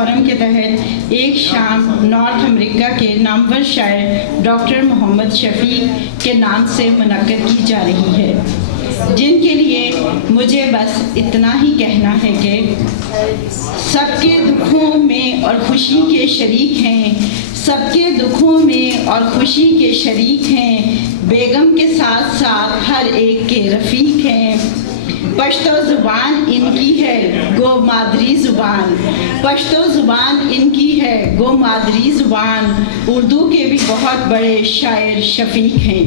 Forum کے تحت ایک شام نارتھ امریکہ کے نامور شاعر ڈاکٹر محمد شفیق کے نام سے منعقد کی جا رہی ہے، جن کے لیے مجھے بس اتنا ہی کہنا ہے کہ سب کے دکھوں میں اور خوشی کے شریک ہیں، سب کے دکھوں میں اور خوشی کے شریک ہیں، بیگم کے ساتھ ساتھ ہر ایک کے رفیق ہیں۔ پشتو زبان ان کی ہے گو مادری زبان، پشتو زبان ان کی ہے گو مادری زبان، اردو کے بھی بہت بڑے شاعر شفیق ہیں۔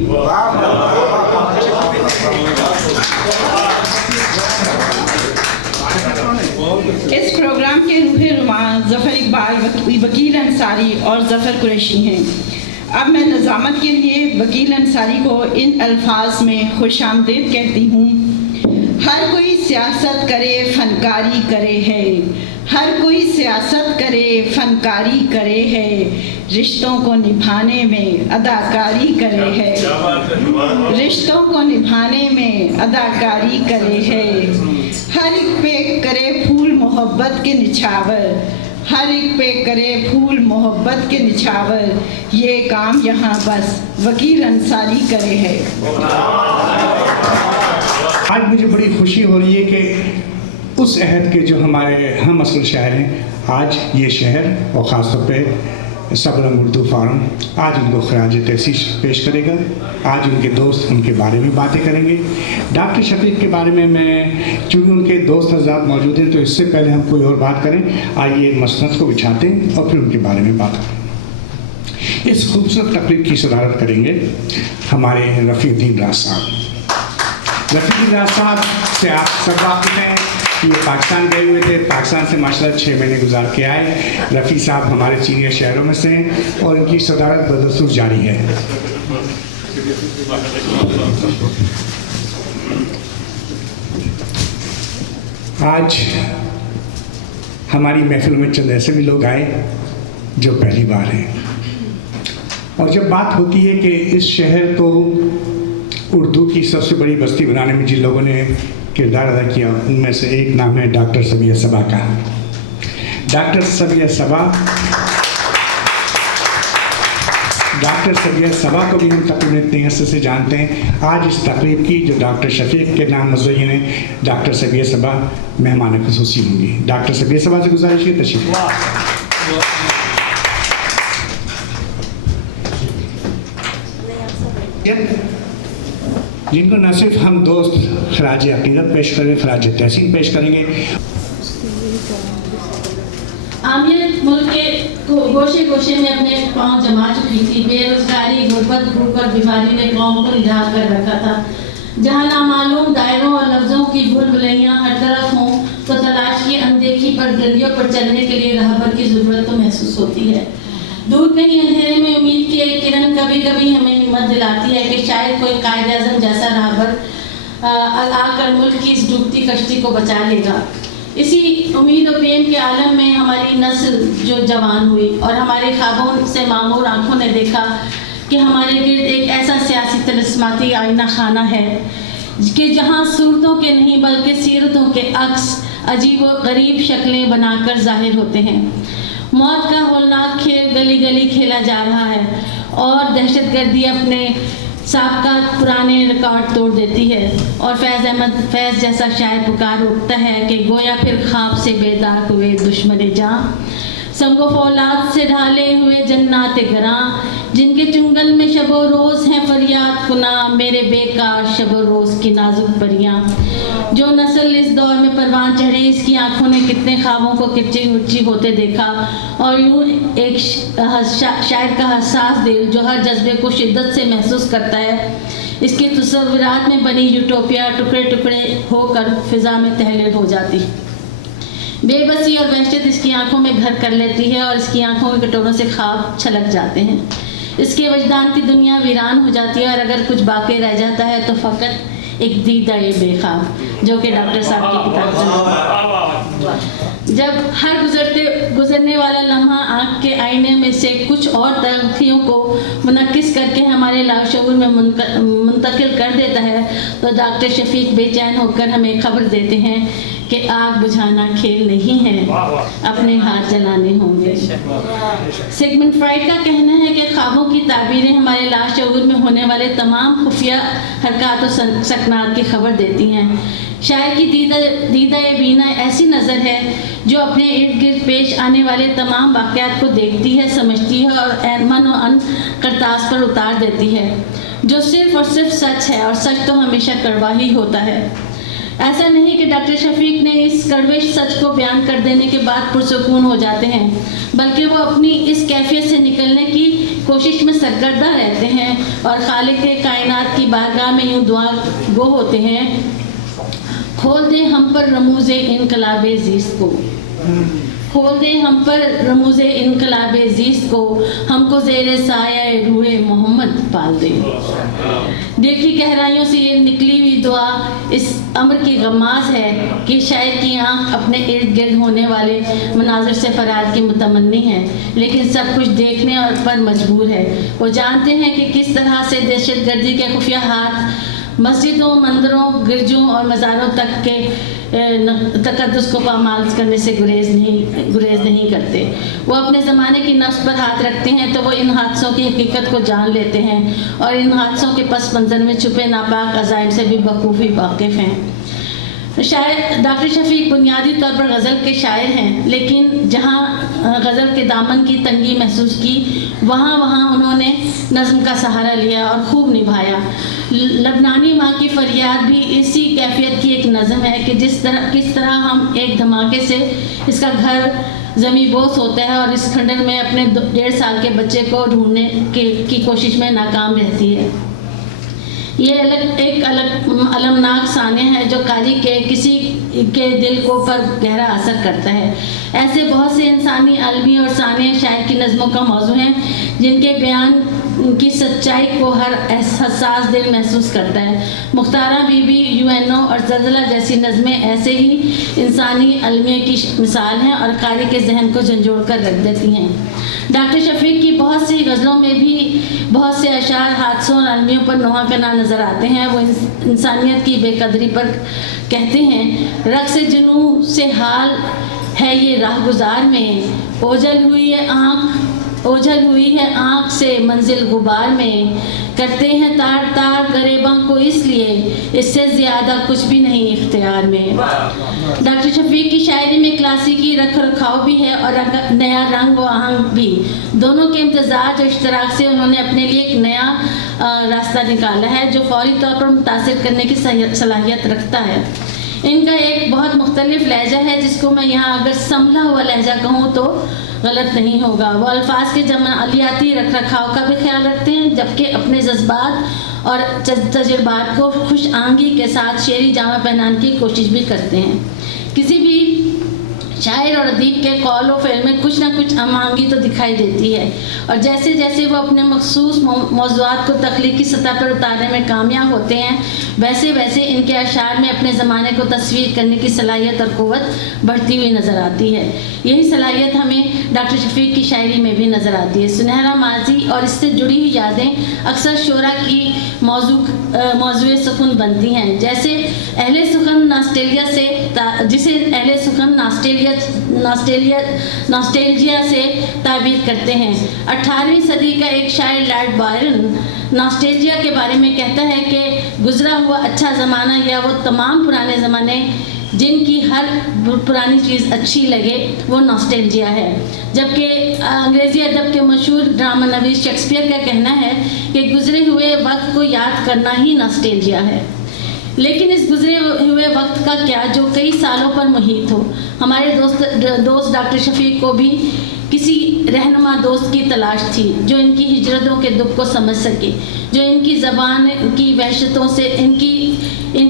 اس پروگرام کے روح رواں ظفر اقبال، وکیل انصاری اور ظفر قریشی ہیں۔ اب میں نظامت کے لیے وکیل انصاری کو ان الفاظ میں خوش آمدید کہتی ہوں۔ ہر کوئی سیاست کرے فنکاری کرے ہے، ہر کوئی سیاست کرے فنکاری کرے ہے، رشتوں کو نبھانے میں اداکاری کرے ہے، رشتوں کو نبھانے میں اداکاری کرے ہے، ہر ایک پہ کرے پھول محبت کے نچھاور، ہر ایک پہ کرے پھول محبت کے نچھاور، یہ کام یہاں بس وکیل انصاری کرے ہے۔ آج مجھے بڑی خوشی ہو رہی ہے کہ اس عہد کے جو ہمارے ہم اصل شاعر ہیں، آج یہ شہر اور خاص طور پہ سبرنگ اردو فورم آج ان کو خراج تحسین پیش کرے گا۔ آج ان کے دوست ان کے بارے میں باتیں کریں گے۔ ڈاکٹر شفیق کے بارے میں چونکہ ان کے دوست حضرات موجود ہیں تو اس سے پہلے ہم کوئی اور بات کریں، آئیے مسند کو بچھاتے ہیں اور پھر ان کے بارے میں بات کریں۔ اس خوبصورت تقریب کی صدارت کریں گے ہمارے رفیع الدین راز صاحب۔ رفیع الدین راز صاحب سے آپ سب واقف ہیں، یہ پاکستان گئے ہوئے تھے، پاکستان سے ماشاءاللہ 6 مہینے گزار کے آئے۔ رفیع صاحب ہمارے سینئر شہروں میں سے ہیں اور ان کی صدارت بدستور جاری ہے۔ آج ہماری محفل میں چند ایسے بھی لوگ آئے جو پہلی بار ہیں، اور جب بات ہوتی ہے کہ اس شہر کو اردو کی سب سے بڑی بستی بنانے میں جن لوگوں نے کردار ادا کیا، ان میں سے ایک نام ہے ڈاکٹر سمیہ صبا کا۔ ڈاکٹر سمیہ صبا کو بھی ہم تقریباً اتنے عرصے سے جانتے ہیں۔ آج اس تقریب کی جو ڈاکٹر شفیق کے نام مزین ہے، ڈاکٹر سمیہ صبا مہمان خصوصی ہوں گی۔ ڈاکٹر سمیہ صبا سے گزارش ہے تشریف۔ جن کو نہ صرف ہم دوست خراج عقیدت پیش کریں، خراج تحسین پیش کریں گے۔ عامیت ملک کے گوشے گوشے میں اپنے پاؤں جما چکی تھی۔ بے روزگاری، غربت، بھوک اور بیماری نے قوم کو نجات کر رکھا تھا۔ جہاں نامعلوم دائروں اور لفظوں کی بھول بھلیاں ہر طرف ہوں تو تلاش کی اندیکھی پر گلیوں پر چلنے کے لیے رہبر کی ضرورت تو محسوس ہوتی ہے۔ دور کہیں اندھیرے میں امید کی ایک کرن کبھی کبھی ہمیں ہمت دلاتی ہے کہ شاید کوئی قائد اعظم جیسا رہبر آ کر ملک کی اس ڈوبتی کشتی کو بچا لے گا۔ اسی امید و پین کے عالم میں ہماری نسل جو جوان ہوئی اور ہمارے خوابوں سے معمور آنکھوں نے دیکھا کہ ہمارے گرد ایک ایسا سیاسی طلسماتی آئینہ خانہ ہے کہ جہاں صورتوں کے نہیں بلکہ سیرتوں کے عکس عجیب و غریب شکلیں بنا کر ظاہر ہوتے ہیں۔ موت کا ہولناک کھیل گلی گلی کھیلا جا رہا ہے اور دہشت گردی اپنے سابقہ پرانے ریکارڈ توڑ دیتی ہے، اور فیض احمد فیض جیسا شاعر پکار اٹھتا ہے کہ گویا پھر خواب سے بیدار ہوئے دشمن جاں، سنگ و فولاد سے ڈھالے ہوئے جنات گراں، جن کے چنگل میں شب و روز ہیں فریاد کنا میرے بیکار شب و روز کی نازک پریاں۔ جو نسل اس دور میں پروان چڑھی، اس کی آنکھوں نے کتنے خوابوں کو کچی مچی ہوتے دیکھا، اور یوں ایک شاعر کا حساس دل جو ہر جذبے کو شدت سے محسوس کرتا ہے، اس کے تصورات میں بنی یوٹوپیا ٹکڑے ٹکڑے ہو کر فضا میں تحلیل ہو جاتی۔ بے بسی اور وحشت اس کی آنکھوں میں گھر کر لیتی ہے اور اس کی آنکھوں کے کٹوروں سے خواب چھلک جاتے ہیں۔ اس کے وجدان کی دنیا ویران ہو جاتی ہے، اور اگر کچھ باقی رہ جاتا ہے تو فقط ایک دیدہ بے خواب، جو کہ ڈاکٹر صاحب کی کتاب ہے۔ جب ہر گزرنے والا لمحہ آنکھ کے آئینے میں سے کچھ اور تلخیوں کو منعکس کر کے ہمارے لاشعور میں منتقل کر دیتا ہے، تو ڈاکٹر شفیق بے چین ہو کر ہمیں خبر دیتے ہیں کہ آگ بجھانا کھیل نہیں ہے، اپنے ہاتھ جلانے ہوں گے۔ سیگمنڈ فرائڈ کا کہنا ہے کہ خوابوں کی تعبیریں ہمارے لاشعور میں ہونے والے تمام خفیہ حرکات و سکنات کی خبر دیتی ہیں۔ شاعر کی دیدہ بینا ایسی نظر ہے جو اپنے ارد گرد پیش آنے والے تمام واقعات کو دیکھتی ہے، سمجھتی ہے اور من و ان کرتاس پر اتار دیتی ہے، جو صرف اور صرف سچ ہے، اور سچ تو ہمیشہ کڑوا ہی ہوتا ہے۔ ایسا نہیں کہ ڈاکٹر شفیق نے اس کڑوے سچ کو بیان کر دینے کے بعد پرسکون ہو جاتے ہیں، بلکہ وہ اپنی اس کیفیت سے نکلنے کی کوشش میں سرگردہ رہتے ہیں اور خالق کائنات کی بارگاہ میں یوں دعا گو ہوتے ہیں، کھول دے ہم پر رموز انقلاب زیست کو، کھول دے ہم پر رموز انقلاب زیست کو، ہم کو زیر سایہ روح محمد پال دے۔ دل کی گہرائیوں سے یہ نکلی ہوئی دعا اس امر کی غماز ہے کہ شاعر کی آنکھ اپنے ارد گرد ہونے والے مناظر سے فرار کی متمنی ہے، لیکن سب کچھ دیکھنے پر مجبور ہے۔ وہ جانتے ہیں کہ کس طرح سے دہشت گردی کے خفیہ ہاتھ مسجدوں، مندروں، گرجوں اور مزاروں تک کے تقدس کو پامال کرنے سے گریز نہیں کرتے۔ وہ اپنے زمانے کی نفس پر ہاتھ رکھتے ہیں تو وہ ان حادثوں کی حقیقت کو جان لیتے ہیں اور ان حادثوں کے پس منظر میں چھپے ناپاک عزائم سے بھی بخوبی واقف ہیں۔ شاعر ڈاکٹر شفیق بنیادی طور پر غزل کے شاعر ہیں، لیکن جہاں غزل کے دامن کی تنگی محسوس کی وہاں انہوں نے نظم کا سہارا لیا اور خوب نبھایا۔ لبنانی ماں کی فریاد بھی اسی کیفیت کی ایک نظم ہے کہ کس طرح ہم ایک دھماکے سے اس کا گھر زمیں بوس ہوتا ہے اور اس کھنڈر میں اپنے 1.5 سال کے بچے کو ڈھونڈنے کی کوشش میں ناکام رہتی ہے۔ یہ ایک المناک سانیہ ہے جو قاری کے کسی کے دل کو پر گہرا اثر کرتا ہے۔ ایسے بہت سے انسانی المی اور ثانیہ شاعر کی نظموں کا موضوع ہیں جن کے بیان کی سچائی کو ہر حساس دل محسوس کرتا ہے۔ مختارہ بی بی، UNO اور زلزلہ جیسی نظمیں ایسے ہی انسانی المیے کی مثال ہیں اور قاری کے ذہن کو جھنجھوڑ کر رکھ دیتی ہیں۔ ڈاکٹر شفیق کی بہت سی غزلوں میں بھی بہت سے اشعار حادثوں اور المیوں پر نوحہ کنا نظر آتے ہیں۔ وہ انسانیت کی بے قدری پر کہتے ہیں، رقص جنوں سے حال ہے یہ راہ گزار میں، اوجھل ہوئی ہے آنکھ سے منزل غبار میں، کرتے ہیں تار تار گریباں کو اس لیے، اس سے زیادہ کچھ بھی نہیں اختیار میں۔ ڈاکٹر شفیق کی شاعری میں کلاسیکی رکھ رکھاؤ بھی ہے اور نیا رنگ و آہنگ بھی، دونوں کے امتزاج اور اشتراک سے انہوں نے اپنے لیے ایک نیا راستہ نکالا ہے جو فوری طور پر متاثر کرنے کی صلاحیت رکھتا ہے۔ ان کا ایک بہت مختلف لہجہ ہے جس کو میں یہاں اگر سنبھلا ہوا لہجہ کہوں تو غلط نہیں ہوگا۔ وہ الفاظ کے جمالیاتی رکھ رکھاؤ کا بھی خیال رکھتے ہیں، جبکہ اپنے جذبات اور تجربات کو خوش آہنگی کے ساتھ شعری جامہ پہنانے کی کوشش بھی کرتے ہیں۔ کسی بھی شاعر اور ادیب کے قول و فعل میں کچھ نہ کچھ ہم آہنگی تو دکھائی دیتی ہے، اور جیسے جیسے وہ اپنے مخصوص موضوعات کو تخلیقی سطح پر اتارنے میں کامیاب ہوتے ہیں، ویسے ویسے ان کے اشعار میں اپنے زمانے کو تصویر کرنے کی صلاحیت اور قوت بڑھتی ہوئی نظر آتی ہے۔ یہی صلاحیت ہمیں ڈاکٹر شفیق کی شاعری میں بھی نظر آتی ہے۔ سنہرا ماضی اور اس سے جڑی ہوئی یادیں اکثر شعراء کی موضوع سخن بنتی ہیں، جیسے اہل سخن ناسٹیلجیا سے تعبیر کرتے ہیں۔ 18ویں صدی کا ایک شاعر لارڈ بائرن ناسٹیلجیا کے بارے میں کہتا ہے کہ گزرا ہوا اچھا زمانہ یا وہ تمام پرانے زمانے جن کی ہر پرانی چیز اچھی لگے وہ ناسٹیلجیا ہے، جبکہ انگریزی ادب کے مشہور ڈرامہ نویس شیکسپیئر کا کہنا ہے کہ گزرے ہوئے وقت کو یاد کرنا ہی ناسٹیلجیا ہے۔ لیکن اس گزرے ہوئے وقت کا کیا جو کئی سالوں پر محیط ہو؟ ہمارے دوست ڈاکٹر شفیق کو بھی کسی رہنما دوست کی تلاش تھی جو ان کی ہجرتوں کے دکھ کو سمجھ سکے، جو ان کی زبان کی وحشتوں سے ان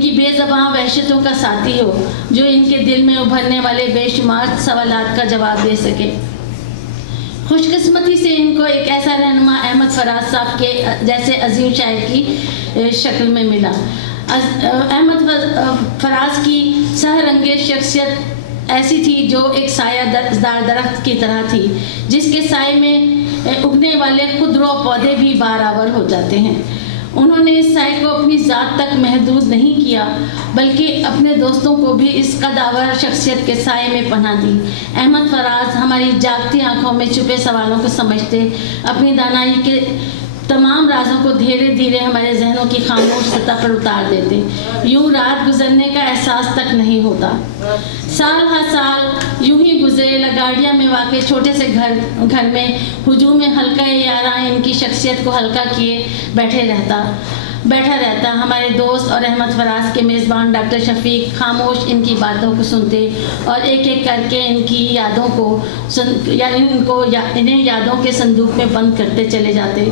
کی بے زباں وحشتوں کا ساتھی ہو، جو ان کے دل میں ابھرنے والے بے شمار سوالات کا جواب دے سکے۔ خوش قسمتی سے ان کو ایک ایسا رہنما احمد فراز صاحب کے جیسے عظیم شاعر کی شکل میں ملا۔ احمد فراز کی سحر انگیز شخصیت ایسی تھی جو ایک سایہ دار درخت کی طرح تھی، جس کے سائے میں اگنے والے خودرو پودے بھی بارآور ہو جاتے ہیں۔ انہوں نے اس سائے کو اپنی ذات تک محدود نہیں کیا بلکہ اپنے دوستوں کو بھی اس قداور شخصیت کے سائے میں پناہ دی۔ احمد فراز ہماری جاگتی آنکھوں میں چھپے سوالوں کو سمجھتے، اپنی دانائی کے تمام رازوں کو دھیرے دھیرے ہمارے ذہنوں کی خاموش سطح پر اتار دیتے، یوں رات گزرنے کا احساس تک نہیں ہوتا۔ سال ہر سال یوں ہی گزرے، لگاڑیا میں واقع چھوٹے سے گھر میں ہجوم حلقہ یاراں ان کی شخصیت کو ہلکا کیے بیٹھا رہتا۔ ہمارے دوست اور احمد فراز کے میزبان ڈاکٹر شفیق خاموش ان کی باتوں کو سنتے اور ایک ایک کر کے ان کی یادوں کو انہیں یادوں کے صندوق میں بند کرتے چلے جاتے۔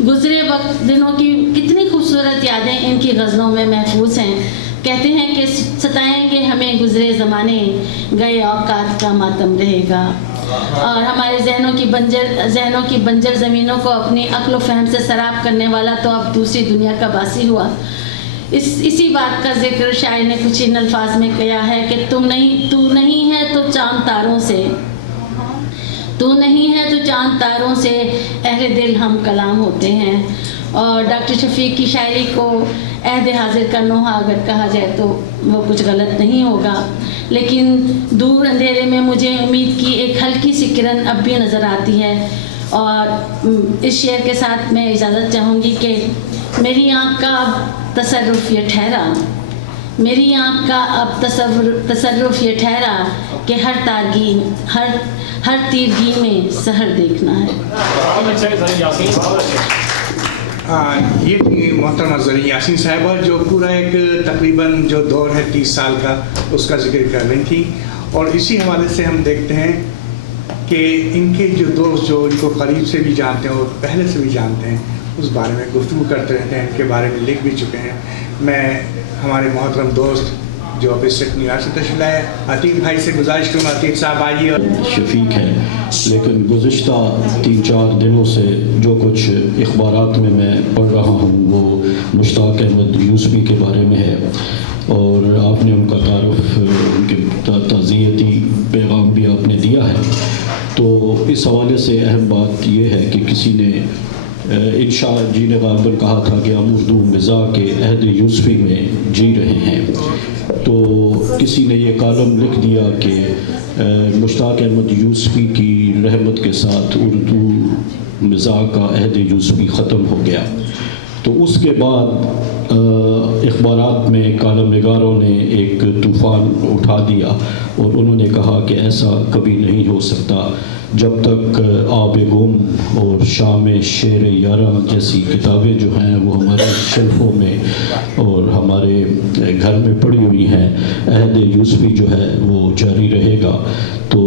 گزرے وقت دنوں کی کتنی خوبصورت یادیں ان کی غزلوں میں محفوظ ہیں۔ کہتے ہیں کہ ستائیں گے ہمیں گزرے زمانے، گئے اوقات کا ماتم رہے گا، اور ہمارے ذہنوں کی بنجر زمینوں کو اپنی عقل و فہم سے سراب کرنے والا تو اب دوسری دنیا کا باسی ہوا۔ اسی بات کا ذکر شاعر نے کچھ ان الفاظ میں کیا ہے کہ تو نہیں ہے تو چاند تاروں سے، تو نہیں ہے تو چاند تاروں سے اہل دل ہم کلام ہوتے ہیں۔ اور ڈاکٹر شفیق کی شاعری کو عہد حاضر کا نوحہ اگر کہا جائے تو وہ کچھ غلط نہیں ہوگا، لیکن دور اندھیرے میں مجھے امید کی ایک ہلکی سی کرن اب بھی نظر آتی ہے۔ اور اس شعر کے ساتھ میں اجازت چاہوں گی کہ میری آنکھ کا اب تصرف یہ ٹھہرا، میری آنکھ کا اب تصرف یہ ٹھہرا کہ ہر تیرگی میں سحر دیکھنا ہے۔ یہ تھی محترمہ زرین یاسین صاحبہ، جو پورا ایک تقریباً جو دور ہے 30 سال کا، اس کا ذکر کر رہی تھی۔ اور اسی حوالے سے ہم دیکھتے ہیں کہ ان کے جو دوست جو ان کو قریب سے بھی جانتے ہیں اور پہلے سے بھی جانتے ہیں، اس بارے میں گفتگو کرتے رہتے ہیں، ان کے بارے میں لکھ بھی چکے ہیں۔ میں ہمارے محترم دوست جو اب اس سے نیویارک سے تشریف لائے عتیق بھائی سے گزارش کروں، عتیق صاحب آئیے۔ شفیق ہے، لیکن گزشتہ 3-4 دنوں سے جو کچھ اخبارات میں پڑھ رہا ہوں وہ مشتاق احمد یوسفی کے بارے میں ہے، اور آپ نے ان کا تعارف، ان کے تعزیتی پیغام بھی آپ نے دیا ہے۔ تو اس حوالے سے اہم بات یہ ہے کہ کسی نے انشاء جی نے غالباً کہا تھا کہ ہم اردو مزاح کے عہد یوسفی میں جی رہے ہیں، تو کسی نے یہ کالم لکھ دیا کہ مشتاق احمد یوسفی کی رحمت کے ساتھ اردو مزاح کا عہد یوسفی ختم ہو گیا۔ تو اس کے بعد اخبارات میں کالم نگاروں نے ایک طوفان اٹھا دیا اور انہوں نے کہا کہ ایسا کبھی نہیں ہو سکتا جب تک آب گم اور شام شیر یاراں جیسی کتابیں جو ہیں وہ ہمارے شیلفوں میں اور ہمارے گھر میں پڑی ہوئی ہیں، عہد یوسفی جو ہے وہ جاری رہے گا۔ تو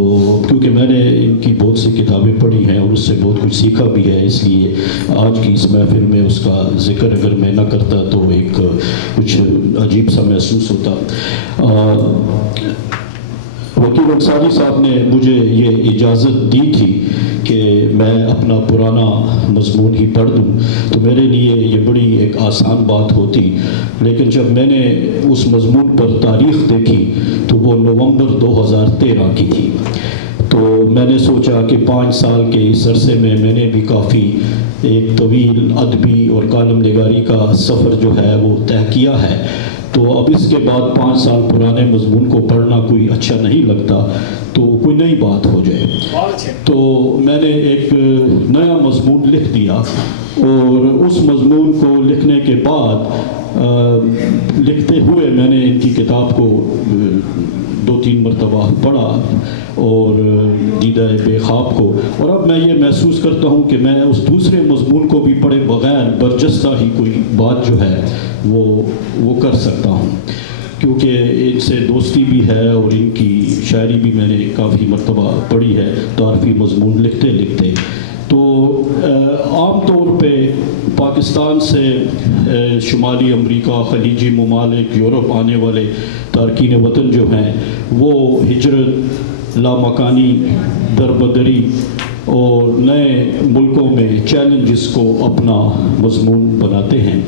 کیونکہ میں نے ان کی بہت سی کتابیں پڑھی ہیں اور اس سے بہت کچھ سیکھا بھی ہے، اس لیے آج کی اس محفل میں اس کا ذکر اگر میں نہ کرتا تو ایک کچھ عجیب سا محسوس ہوتا۔ وکیل انصاری صاحب نے مجھے یہ اجازت دی تھی کہ میں اپنا پرانا مضمون ہی پڑھ دوں، تو میرے لیے یہ بڑی ایک آسان بات ہوتی، لیکن جب میں نے اس مضمون پر تاریخ دیکھی تو وہ نومبر 2013 کی تھی۔ تو میں نے سوچا کہ 5 سال کے اس عرصے میں نے بھی کافی ایک طویل ادبی اور کالم نگاری کا سفر جو ہے وہ طے کیا ہے، تو اب اس کے بعد 5 سال پرانے مضمون کو پڑھنا کوئی اچھا نہیں لگتا، تو کوئی نئی بات ہو جائے۔ تو میں نے ایک نیا مضمون لکھ دیا، اور اس مضمون کو لکھنے کے بعد لکھتے ہوئے میں نے ان کی کتاب کو 2-3 مرتبہ پڑھا اور دیدہ بے خواب کو، اور اب میں یہ محسوس کرتا ہوں کہ میں اس دوسرے مضمون کو بھی پڑھے بغیر برجستہ ہی کوئی بات جو ہے وہ کر سکتا ہوں، کیونکہ ان سے دوستی بھی ہے اور ان کی شاعری بھی میں نے کافی مرتبہ پڑھی ہے تعارفی مضمون لکھتے لکھتے۔ تو عام طور پہ پاکستان سے شمالی امریکہ، خلیجی ممالک، یورپ آنے والے تارکین وطن جو ہیں وہ ہجرت، لامکانی، دربدری اور نئے ملکوں میں چیلنجز کو اپنا مضمون بناتے ہیں،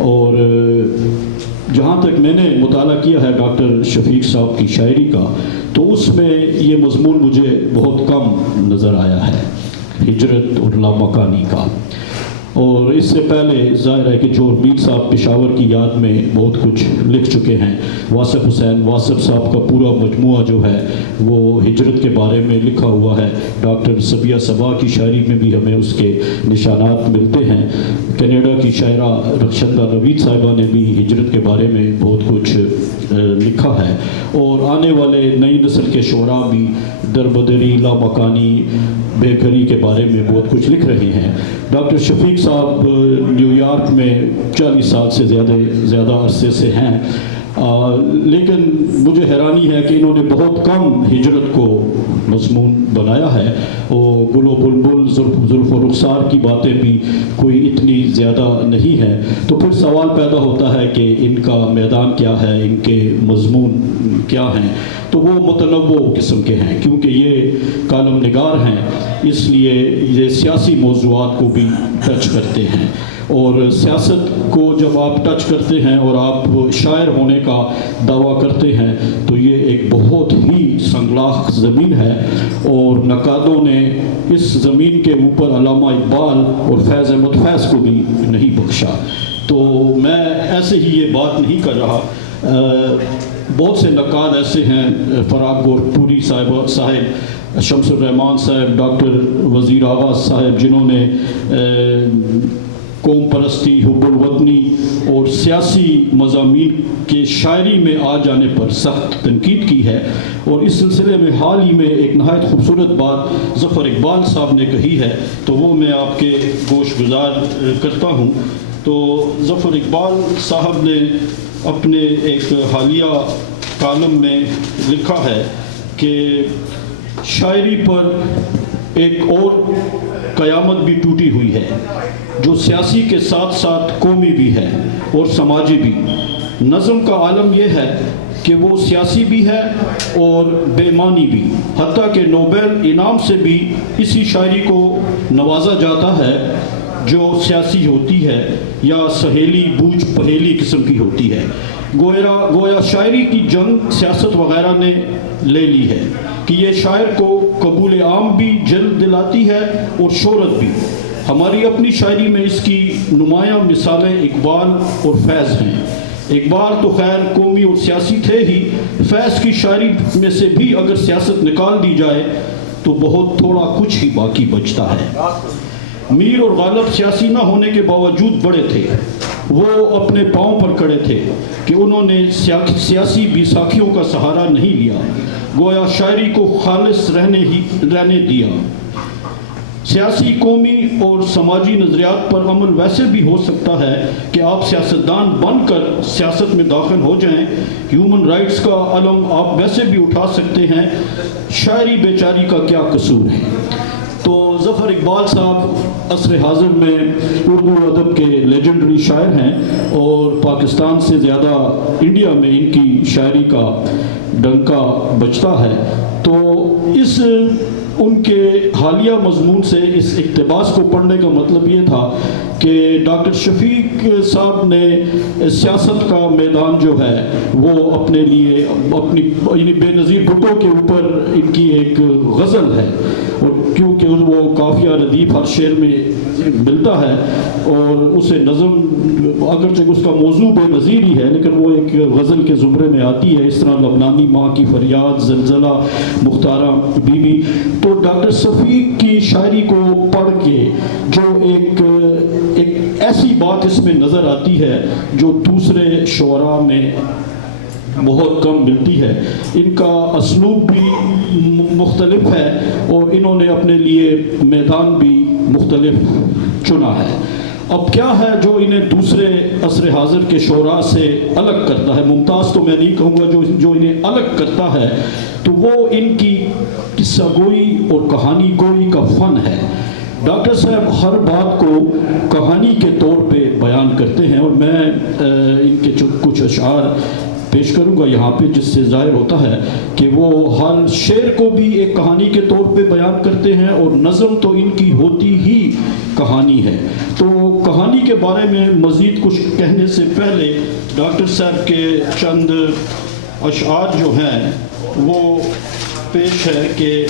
اور جہاں تک میں نے مطالعہ کیا ہے ڈاکٹر شفیق صاحب کی شاعری کا، تو اس میں یہ مضمون مجھے بہت کم نظر آیا ہے، ہجرت اور لامکانی کا۔ اور اس سے پہلے ظاہر ہے کہ جو میر صاحب پشاور کی یاد میں بہت کچھ لکھ چکے ہیں. واصف حسین واصف صاحب کا پورا مجموعہ جو ہے وہ ہجرت کے بارے میں لکھا ہوا ہے. ڈاکٹر صبیہ صبا کی شاعری میں بھی ہمیں اس کے نشانات ملتے ہیں. کینیڈا کی شاعرہ رخشندہ نوید صاحبہ نے بھی ہجرت کے بارے میں بہت کچھ لکھا ہے. اور آنے والے نئی نسل کے شعراء بھی دربدری لامکانی بے گھری کے بارے میں بہت کچھ لکھ رہے ہیں. ڈاکٹر شفیق صاحب نیو یارک میں 40 سال سے زیادہ عرصے سے ہیں، لیکن مجھے حیرانی ہے کہ انہوں نے بہت کم ہجرت کو مضمون بنایا ہے. اور گل و بلبل زلف و رخسار کی باتیں بھی کوئی اتنی زیادہ نہیں ہے. تو پھر سوال پیدا ہوتا ہے کہ ان کا میدان کیا ہے، ان کے مضمون کیا ہیں. تو وہ متنوع قسم کے ہیں، کیونکہ یہ کالم نگار ہیں اس لیے یہ سیاسی موضوعات کو بھی ٹچ کرتے ہیں. اور سیاست کو جب آپ ٹچ کرتے ہیں اور آپ شاعر ہونے کا دعویٰ کرتے ہیں تو یہ ایک بہت ہی سنگلاخ زمین ہے. اور نقادوں نے اس زمین کے اوپر علامہ اقبال اور فیض احمد فیض کو بھی نہیں بخشا. تو میں ایسے ہی یہ بات نہیں کر رہا. بہت سے نقاد ایسے ہیں، فراق گورپوری صاحب، شمس الرحمان صاحب، ڈاکٹر وزیر اعظم صاحب، جنہوں نے قوم پرستی، حب الوطنی اور سیاسی مضامین کے شاعری میں آ جانے پر سخت تنقید کی ہے. اور اس سلسلے میں حال ہی میں ایک نہایت خوبصورت بات ظفر اقبال صاحب نے کہی ہے، تو وہ میں آپ کے گوش گزار کرتا ہوں. تو ظفر اقبال صاحب نے اپنے ایک حالیہ کالم میں لکھا ہے کہ شاعری پر ایک اور قیامت بھی ٹوٹی ہوئی ہے جو سیاسی کے ساتھ ساتھ قومی بھی ہے اور سماجی بھی. نظم کا عالم یہ ہے کہ وہ سیاسی بھی ہے اور بے معنی بھی، حتیٰ کہ نوبل انعام سے بھی اسی شاعری کو نوازا جاتا ہے جو سیاسی ہوتی ہے یا سہیلی بوجھ پہیلی قسم کی ہوتی ہے. گویا شاعری کی جنگ سیاست وغیرہ نے لے لی ہے کہ یہ شاعر کو قبول عام بھی جلد دلاتی ہے اور شہرت بھی. ہماری اپنی شاعری میں اس کی نمایاں مثالیں اقبال اور فیض ہیں. اقبال تو خیر قومی اور سیاسی تھے ہی، فیض کی شاعری میں سے بھی اگر سیاست نکال دی جائے تو بہت تھوڑا کچھ ہی باقی بچتا ہے. میر اور غالب سیاسی نہ ہونے کے باوجود بڑے تھے. وہ اپنے پاؤں پر کھڑے تھے کہ انہوں نے سیاسی بیساکھیوں کا سہارا نہیں لیا. گویا شاعری کو خالص رہنے دیا. سیاسی، قومی اور سماجی نظریات پر عمل ویسے بھی ہو سکتا ہے کہ آپ سیاستدان بن کر سیاست میں داخل ہو جائیں. ہیومن رائٹس کا علم آپ ویسے بھی اٹھا سکتے ہیں. شاعری بیچاری کا کیا قصور ہے؟ تو ظفر اقبال صاحب عصر حاضر میں اردو ادب کے لیجنڈری شاعر ہیں اور پاکستان سے زیادہ انڈیا میں ان کی شاعری کا ڈنکا بجتا ہے. تو اس ان کے حالیہ مضمون سے اس اقتباس کو پڑھنے کا مطلب یہ تھا کہ ڈاکٹر شفیق صاحب نے سیاست کا میدان جو ہے وہ اپنے لیے اپنی بے نظیر بھٹو کے اوپر ان کی ایک غزل ہے، اور کیونکہ وہ قافیہ ردیف ہر شعر میں ملتا ہے اور اسے نظم اگرچہ اس کا موضوع بے نظیر ہی ہے لیکن وہ ایک غزل کے زمرے میں آتی ہے. اس طرح لبنانی ماں کی فریاد، زلزلہ، مختارہ بی بی. تو ڈاکٹر شفیق کی شاعری کو پڑھ کے جو ایک ایسی بات اس میں نظر آتی ہے جو دوسرے شعراء میں بہت کم ملتی ہے. ان کا اسلوب بھی مختلف ہے اور انہوں نے اپنے لیے میدان بھی مختلف چنا ہے. اب کیا ہے جو انہیں دوسرے عصر حاضر کے شعراء سے الگ کرتا ہے؟ ممتاز تو میں نہیں کہوں گا، جو انہیں الگ کرتا ہے تو وہ ان کی قصہ گوئی اور کہانی گوئی کا فن ہے. ڈاکٹر صاحب ہر بات کو کہانی کے طور پہ بیان کرتے ہیں اور میں ان کے کچھ اشعار پیش کروں گا یہاں پہ جس سے ظاہر ہوتا ہے کہ وہ ہر شعر کو بھی ایک کہانی کے طور پہ بیان کرتے ہیں اور نظم تو ان کی ہوتی ہی کہانی ہے. تو کہانی کے بارے میں مزید کچھ کہنے سے پہلے ڈاکٹر صاحب کے چند اشعار جو ہیں وہ پیش ہے کہ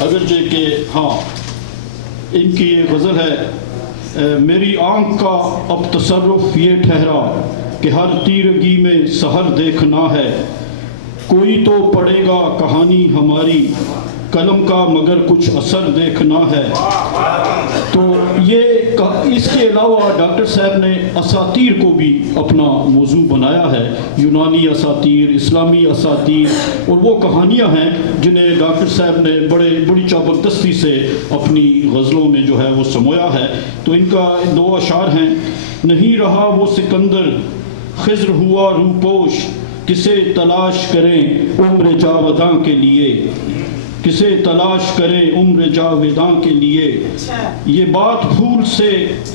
اگرچہ کہ ہاں ان کی یہ غزل ہے، میری آنکھ کا اب تصرف یہ ٹھہرا کہ ہر تیرگی میں سحر دیکھنا ہے، کوئی تو پڑھے گا کہانی ہماری، قلم کا مگر کچھ اثر دیکھنا ہے۔ تو یہ اس کے علاوہ ڈاکٹر صاحب نے اساطیر کو بھی اپنا موضوع بنایا ہے، یونانی اساطیر، اسلامی اساطیر، اور وہ کہانیاں ہیں جنہیں ڈاکٹر صاحب نے بڑی چابردستی سے اپنی غزلوں میں جو ہے وہ سمویا ہے۔ تو ان کا 2 اشعار ہیں، نہیں رہا وہ سکندر خضر ہوا روپوش، کسے تلاش کریں عمر جاوداں کے لیے، کسے تلاش کریں عمر جاوداں کے لیے، یہ بات پھول سے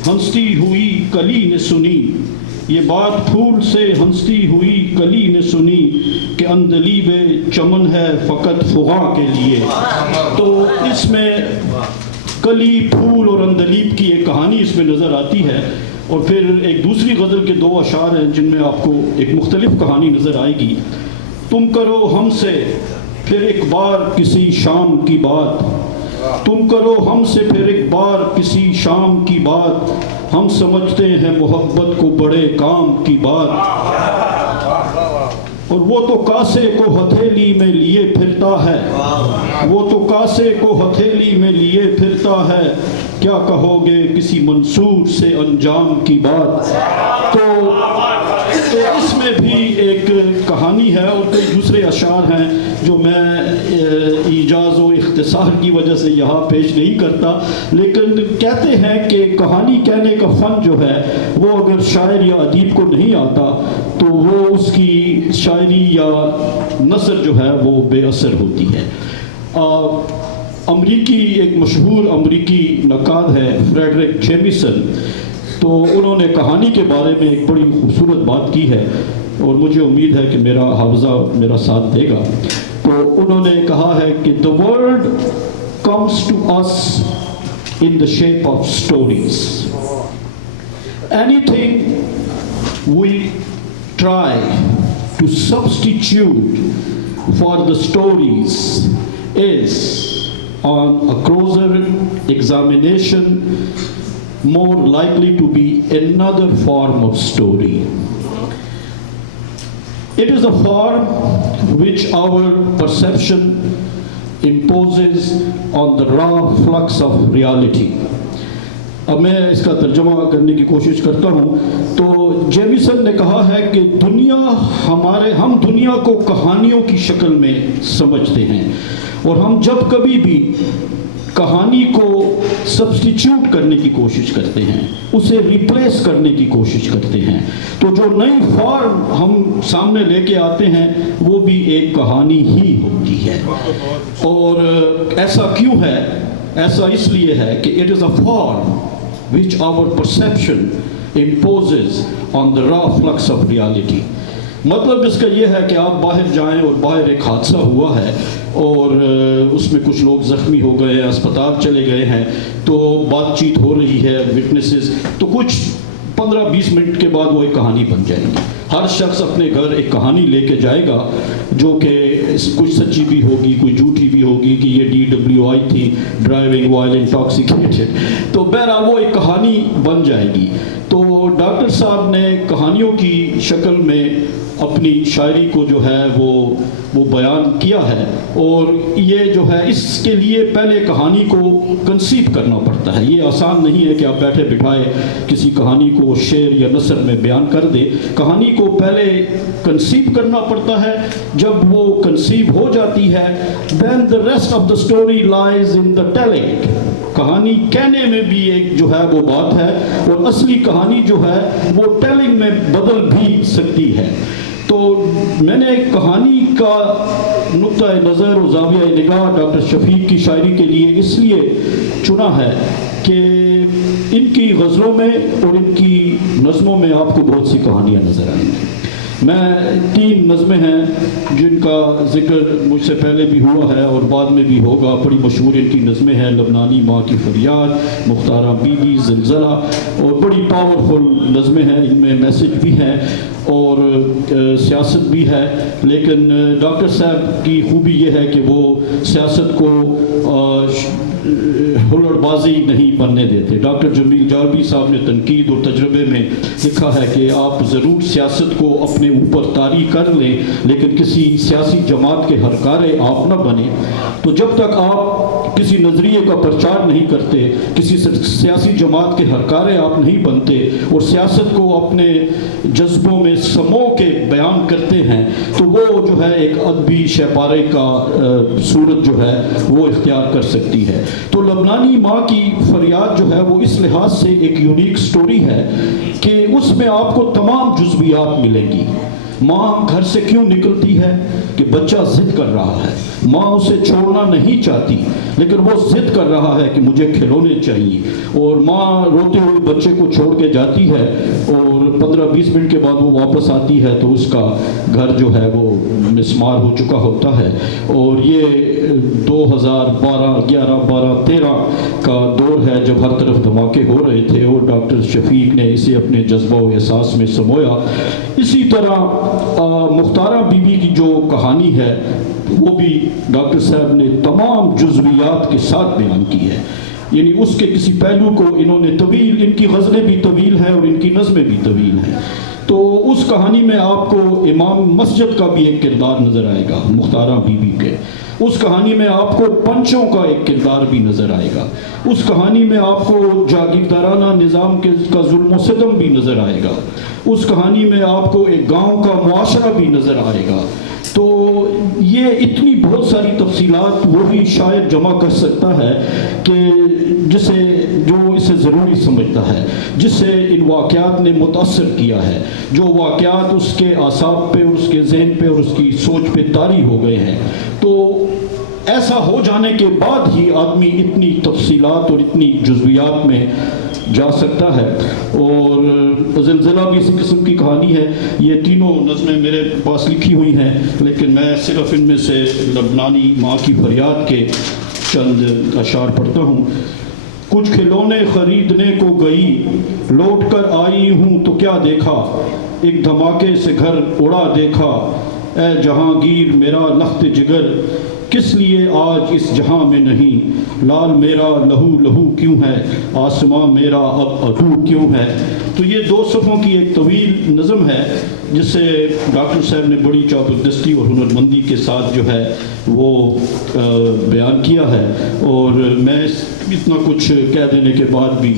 ہنستی ہوئی کلی نے سنی، یہ بات پھول سے ہنستی ہوئی کلی نے سنی، کہ اندلیب چمن ہے فقط فغاں کے لیے۔ تو اس میں کلی، پھول اور اندلیب کی ایک کہانی اس میں نظر آتی ہے، اور پھر ایک دوسری غزل کے 2 اشعار ہیں جن میں آپ کو ایک مختلف کہانی نظر آئے گی۔ تم کرو ہم سے پھر ایک بار کسی شام کی بات، تم کرو ہم سے پھر ایک بار کسی شام کی بات، ہم سمجھتے ہیں محبت کو بڑے کام کی بات، اور وہ تو کاسے کو ہتھیلی میں لیے پھرتا ہے، وہ تو کاسے کو ہتھیلی میں لیے پھرتا ہے، کیا کہو گے کسی منصور سے انجام کی بات۔ تو اس میں بھی ایک کہانی ہے، اور کئی دوسرے اشعار ہیں جو میں ایجاز و اختصار کی وجہ سے یہاں پیش نہیں کرتا، لیکن کہتے ہیں کہ کہانی کہنے کا فن جو ہے وہ اگر شاعر یا ادیب کو نہیں آتا تو وہ اس کی شاعری یا نثر جو ہے وہ بے اثر ہوتی ہے۔ ایک مشہور امریکی نقاد ہے فریڈرک جیمیسن، تو انہوں نے کہانی کے بارے میں ایک بڑی خوبصورت بات کی ہے، اور مجھے امید ہے کہ میرا حافظہ میرا ساتھ دے گا۔ تو انہوں نے کہا ہے کہ the world comes to us in the shape of stories. Anything we try to substitute for the stories is, on a closer examination, more likely to be another form of story. It is a form which our perception imposes on the raw flux of reality. اب میں اس کا ترجمہ کرنے کی کوشش کرتا ہوں۔ تو جیمیسن نے کہا ہے کہ ہم دنیا کو کہانیوں کی شکل میں سمجھتے ہیں، اور ہم جب کبھی بھی کہانی کو سبسٹیچیوٹ کرنے کی کوشش کرتے ہیں، اسے ریپلیس کرنے کی کوشش کرتے ہیں، تو جو نئی فارم ہم سامنے لے کے آتے ہیں وہ بھی ایک کہانی ہی ہوتی ہے۔ اور ایسا کیوں ہے؟ ایسا اس لیے ہے کہ it is a form which our perception imposes on the raw flux of reality. مطلب اس کا یہ ہے کہ آپ باہر جائیں اور باہر ایک حادثہ ہوا ہے اور اس میں کچھ لوگ زخمی ہو گئے ہیں، اسپتال چلے گئے ہیں، تو بات چیت ہو رہی ہے، وٹنسز، تو کچھ 15-20 منٹ کے بعد وہ ایک کہانی بن جائے گی۔ ہر شخص اپنے گھر ایک کہانی لے کے جائے گا جو کہ کچھ سچی بھی ہوگی، کوئی جھوٹی بھی ہوگی کہ یہ DWI تھی، ڈرائیونگ وائل انٹاکسیکیٹڈ، تو بہرحال وہ ایک کہانی بن جائے گی۔ تو ڈاکٹر صاحب نے کہانیوں کی شکل میں اپنی شاعری کو جو ہے وہ بیان کیا ہے، اور یہ جو ہے اس کے لیے پہلے کہانی کو کنسیو کرنا پڑتا ہے۔ یہ آسان نہیں ہے کہ آپ بیٹھے بٹھائے کسی کہانی کو شعر یا نثر میں بیان کر دے، کہانی کو پہلے کنسیو کرنا پڑتا ہے۔ جب وہ کنسیو ہو جاتی ہے then the rest of the story lies in the telling. کہانی کہنے میں بھی ایک جو ہے وہ بات ہے، اور اصلی کہانی جو ہے وہ ٹیلنگ میں بدل بھی سکتی ہے۔ تو میں نے کہانی کا نقطۂ نظر و زاویہ نگاہ ڈاکٹر شفیق کی شاعری کے لیے اس لیے چنا ہے کہ ان کی غزلوں میں اور ان کی نظموں میں آپ کو بہت سی کہانیاں نظر آئیں گی۔ میں 3 نظمیں ہیں جن کا ذکر مجھ سے پہلے بھی ہوا ہے اور بعد میں بھی ہوگا. بڑی مشہور ان کی نظمیں ہیں. لبنانی ماں کی فریاد, مختارہ بی بی, زلزلہ, اور بڑی پاورفل نظمیں ہیں. ان میں میسج بھی ہے اور سیاست بھی ہے. لیکن ڈاکٹر صاحب کی خوبی یہ ہے کہ وہ سیاست کو ہلڑ بازی نہیں بننے دیتے. ڈاکٹر جمیل جالبی صاحب نے تنقید اور تجربے میں لکھا ہے کہ آپ ضرور سیاست کو اپنے اوپر طاری کر لیں لیکن کسی سیاسی جماعت کے ہرکارے آپ نہ بنیں. تو جب تک آپ کسی نظریے کا پرچار نہیں کرتے, کسی سیاسی جماعت کے ہرکارے آپ نہیں بنتے اور سیاست کو اپنے جذبوں میں سمو کے بیان کرتے ہیں, تو وہ جو ہے ایک ادبی شہپارے کا صورت جو ہے وہ اختیار کر سکتی ہے. تو لبنانی ماں کی فریاد جو ہے وہ اس لحاظ سے ایک یونیک سٹوری ہے کہ اس میں آپ کو تمام جزویات ملیں گی. ماں گھر سے کیوں نکلتی ہے کہ بچہ ضد کر رہا ہے. ماں اسے چھوڑنا نہیں چاہتی لیکن وہ ضد کر رہا ہے کہ مجھے کھلونے چاہیے, اور ماں روتے ہوئے بچے کو چھوڑ کے جاتی ہے اور 15-20 منٹ کے بعد وہ واپس آتی ہے تو اس کا گھر جو ہے وہ مسمار ہو چکا ہوتا ہے. اور یہ 2012, 11, 12, 13 کا دور ہے جب ہر طرف دھماکے ہو رہے تھے اور ڈاکٹر شفیق نے اسے اپنے جذبہ و احساس میں سمویا. اسی طرح مختارہ بی بی کی جو کہانی ہے وہ بھی ڈاکٹر صاحب نے تمام جزویات کے ساتھ بیان کی ہے. یعنی اس کے کسی پہلو کو انہوں نے طویل, ان کی غزلیں بھی طویل ہیں اور ان کی نظمیں بھی طویل ہیں. تو اس کہانی میں آپ کو امام مسجد کا بھی ایک کردار نظر آئے گا مختارہ بی بی کے. اس کہانی میں آپ کو پنچوں کا ایک کردار بھی نظر آئے گا. اس کہانی میں آپ کو جاگیردارانہ نظام کا ظلم و ستم بھی نظر آئے گا. اس کہانی میں آپ کو ایک گاؤں کا معاشرہ بھی نظر آئے گا. تو یہ اتنی بہت ساری تفصیلات وہی شاعر جمع کر سکتا ہے کہ جو اسے ضروری سمجھتا ہے, جس سے ان واقعات نے متاثر کیا ہے, جو واقعات اس کے اعصاب پہ اور اس کے ذہن پہ اور اس کی سوچ پہ طاری ہو گئے ہیں. تو ایسا ہو جانے کے بعد ہی آدمی اتنی تفصیلات اور اتنی جزویات میں جا سکتا ہے. اور زلزلہ بھی اسی قسم کی کہانی ہے. یہ تینوں نظمیں میرے پاس لکھی ہوئی ہیں لیکن میں صرف ان میں سے لبنانی ماں کی فریاد کے چند اشعار پڑھتا ہوں. کچھ کھلونے خریدنے کو گئی, لوٹ کر آئی ہوں تو کیا دیکھا, ایک دھماکے سے گھر اڑا دیکھا, اے جہانگیر میرا لخت جگر, کس لیے آج اس جہاں میں نہیں, لال میرا لہو لہو کیوں ہے, آسماں میرا اب عدو کیوں ہے. تو یہ 2 صفحوں کی ایک طویل نظم ہے جس سے ڈاکٹر صاحب نے بڑی چاپلوسی اور ہنرمندی کے ساتھ جو ہے وہ بیان کیا ہے. اور میں اتنا کچھ کہہ دینے کے بعد بھی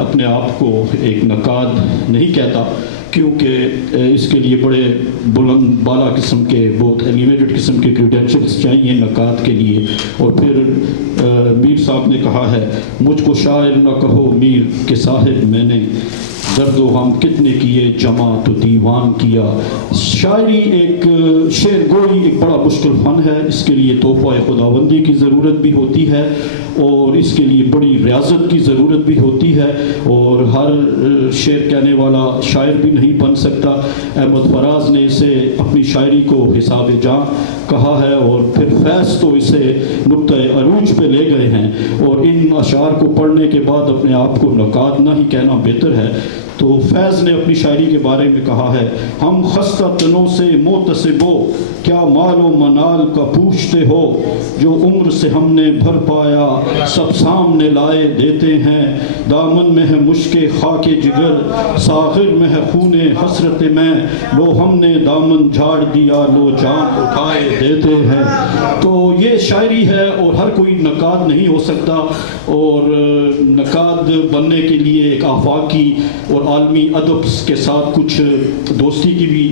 اپنے آپ کو ایک نقاد نہیں کہتا کیونکہ اس کے لیے بڑے بلند بالا قسم کے, بہت ایلیویٹڈ قسم کے کریڈینشلز چاہیے نقاد کے لیے. اور پھر میر صاحب نے کہا ہے, مجھ کو شاعر نہ کہو میر کے صاحب, میں نے درد و غم کتنے کیے جمع تو دیوان کیا. شاعری ایک شعر گوئی ایک بڑا مشکل فن ہے. اس کے لیے تحفہ خداوندی کی ضرورت بھی ہوتی ہے اور اس کے لیے بڑی ریاضت کی ضرورت بھی ہوتی ہے, اور ہر شعر کہنے والا شاعر بھی نہیں بن سکتا. احمد فراز نے اسے اپنی شاعری کو حساب جاں کہا ہے اور پھر فیض تو اسے نقطۂ عروج پہ لے گئے ہیں. اور ان اشعار کو پڑھنے کے بعد اپنے آپ کو نقاد نہ ہی کہنا بہتر ہے. تو فیض نے اپنی شاعری کے بارے میں کہا ہے, ہم خستہ تنوں سے محتسبو, کیا مال و منال کا پوچھتے ہو, جو عمر سے ہم نے بھر پایا سب سامنے لائے دیتے ہیں, دامن میں ہے مشک خاک جگر, ساغر میں ہے خون حسرت میں, لو ہم نے دامن جھاڑ دیا لو جان اٹھائے دیتے ہیں. تو یہ شاعری ہے اور ہر کوئی نقاد نہیں ہو سکتا, اور نقاد بننے کے لیے ایک آفاقی اور عالمی ادب کے ساتھ کچھ دوستی کی بھی,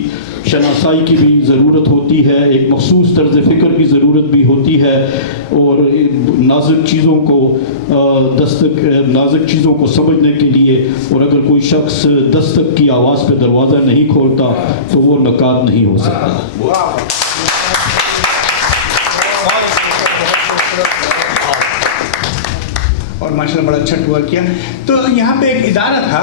شناسائی کی بھی ضرورت ہوتی ہے, ایک مخصوص طرز فکر کی ضرورت بھی ہوتی ہے, اور نازک چیزوں کو سمجھنے کے لیے. اور اگر کوئی شخص دستک کی آواز پہ دروازہ نہیں کھولتا تو وہ نقاد نہیں ہو سکتا. اور ماشاءاللہ بڑا اچھا ٹور کیا. تو یہاں پہ ایک ادارہ تھا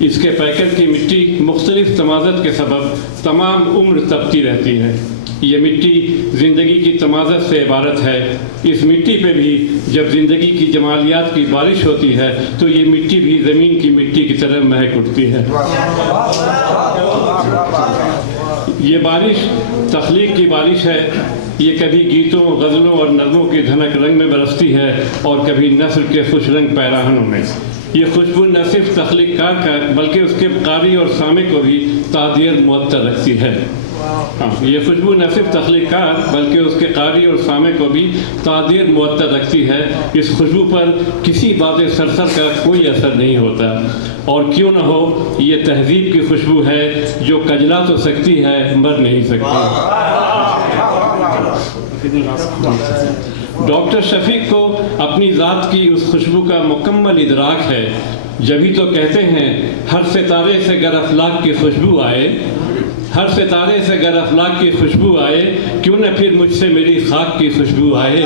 اس کے پیکٹ کی مٹی مختلف تمازت کے سبب تمام عمر تپتی رہتی ہے۔ یہ مٹی زندگی کی تمازت سے عبارت ہے۔ اس مٹی پہ بھی جب زندگی کی جمالیات کی بارش ہوتی ہے تو یہ مٹی بھی زمین کی مٹی کی طرح مہک اٹھتی ہے۔ یہ بارش تخلیق کی بارش ہے۔ یہ کبھی گیتوں، غزلوں اور نظموں کی دھنک رنگ میں برستی ہے اور کبھی نثر کے خوش رنگ پیراہنوں میں۔ یہ خوشبو نہ صرف تخلیق کار کا بلکہ اس کے قاری اور سامع کو بھی تعدیر معطر رکھتی ہے۔ یہ خوشبو نہ صرف تخلیق کار بلکہ اس کے قاری اور سامع کو بھی تعدیر معطر رکھتی ہے۔ اس خوشبو پر کسی بات سرسر کا کوئی اثر نہیں ہوتا، اور کیوں نہ ہو، یہ تہذیب کی خوشبو ہے جو کجلا تو سکتی ہے مر نہیں سکتی۔ ڈاکٹر شفیق کو اپنی ذات کی اس خوشبو کا مکمل ادراک ہے، جبھی تو کہتے ہیں ہر ستارے سے گر افلاک کی خوشبو آئے، ہر ستارے سے گر افلاک کی خوشبو آئے، کیوں نہ پھر مجھ سے میری خاک کی خوشبو آئے۔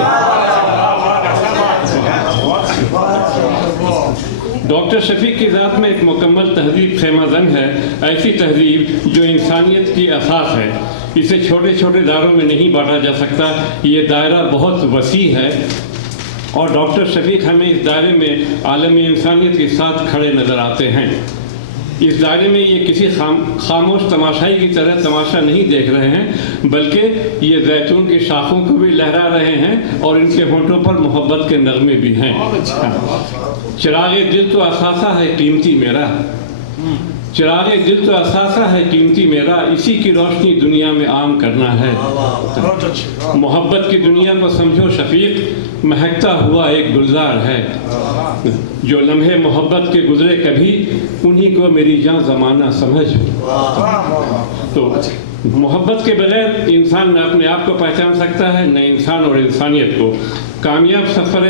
ڈاکٹر شفیق کی ذات میں ایک مکمل تہذیب خیمہ زن ہے، ایسی تہذیب جو انسانیت کی اساس ہے۔ اسے چھوٹے چھوٹے دائروں میں نہیں بانٹا جا سکتا، یہ دائرہ بہت وسیع ہے، اور ڈاکٹر شفیق ہمیں اس دائرے میں عالم انسانیت کے ساتھ کھڑے نظر آتے ہیں۔ اس دائرے میں یہ کسی خاموش تماشائی کی طرح تماشا نہیں دیکھ رہے ہیں، بلکہ یہ زیتون کی شاخوں کو بھی لہرا رہے ہیں اور ان کے ہونٹوں پر محبت کے نغمے بھی ہیں۔ چراغ دل تو اثاثہ ہے قیمتی میرا، چراغ دل تو اثاثہ ہے قیمتی میرا، اسی کی روشنی دنیا میں عام کرنا ہے۔ محبت کی دنیا کو سمجھو شفیق، مہکتا ہوا ایک گلزار ہے، جو لمحے محبت کے گزرے کبھی، انہی کو میری جاں زمانہ سمجھ۔ تو محبت کے بغیر انسان نہ اپنے آپ کو پہچان سکتا ہے، نہ انسان اور انسانیت کو۔ کامیاب سفر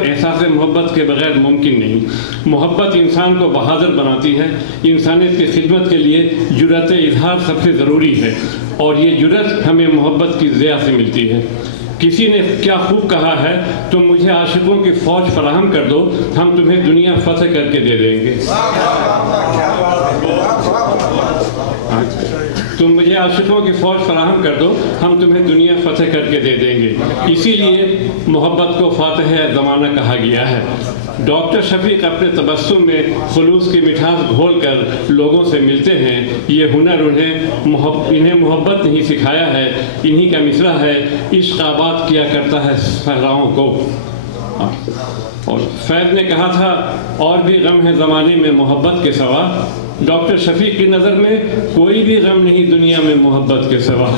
احساس محبت کے بغیر ممکن نہیں۔ محبت انسان کو بہادر بناتی ہے۔ انسانیت کی خدمت کے لیے جرأت اظہار سب سے ضروری ہے، اور یہ جرأت ہمیں محبت کی ضیاء سے ملتی ہے۔ کسی نے کیا خوب کہا ہے، تم مجھے عاشقوں کی فوج فراہم کر دو، ہم تمہیں دنیا فتح کر کے دے دیں گے۔ تم مجھے عاشقوں کی فوج فراہم کر دو، ہم تمہیں دنیا فتح کر کے دے دیں گے۔ اسی لیے محبت کو فاتح زمانہ کہا گیا ہے۔ ڈاکٹر شفیق اپنے تبسم میں خلوص کی مٹھاس گھول کر لوگوں سے ملتے ہیں۔ یہ ہنر انہیں محبت نہیں سکھایا ہے، انہی کا مصرع ہے، عشق آباد کیا کرتا ہے صحراؤں کو۔ اور فیض نے کہا تھا، اور بھی غم ہے زمانے میں محبت کے سوا۔ ڈاکٹر شفیق کی نظر میں کوئی بھی غم نہیں دنیا میں محبت کے سوا۔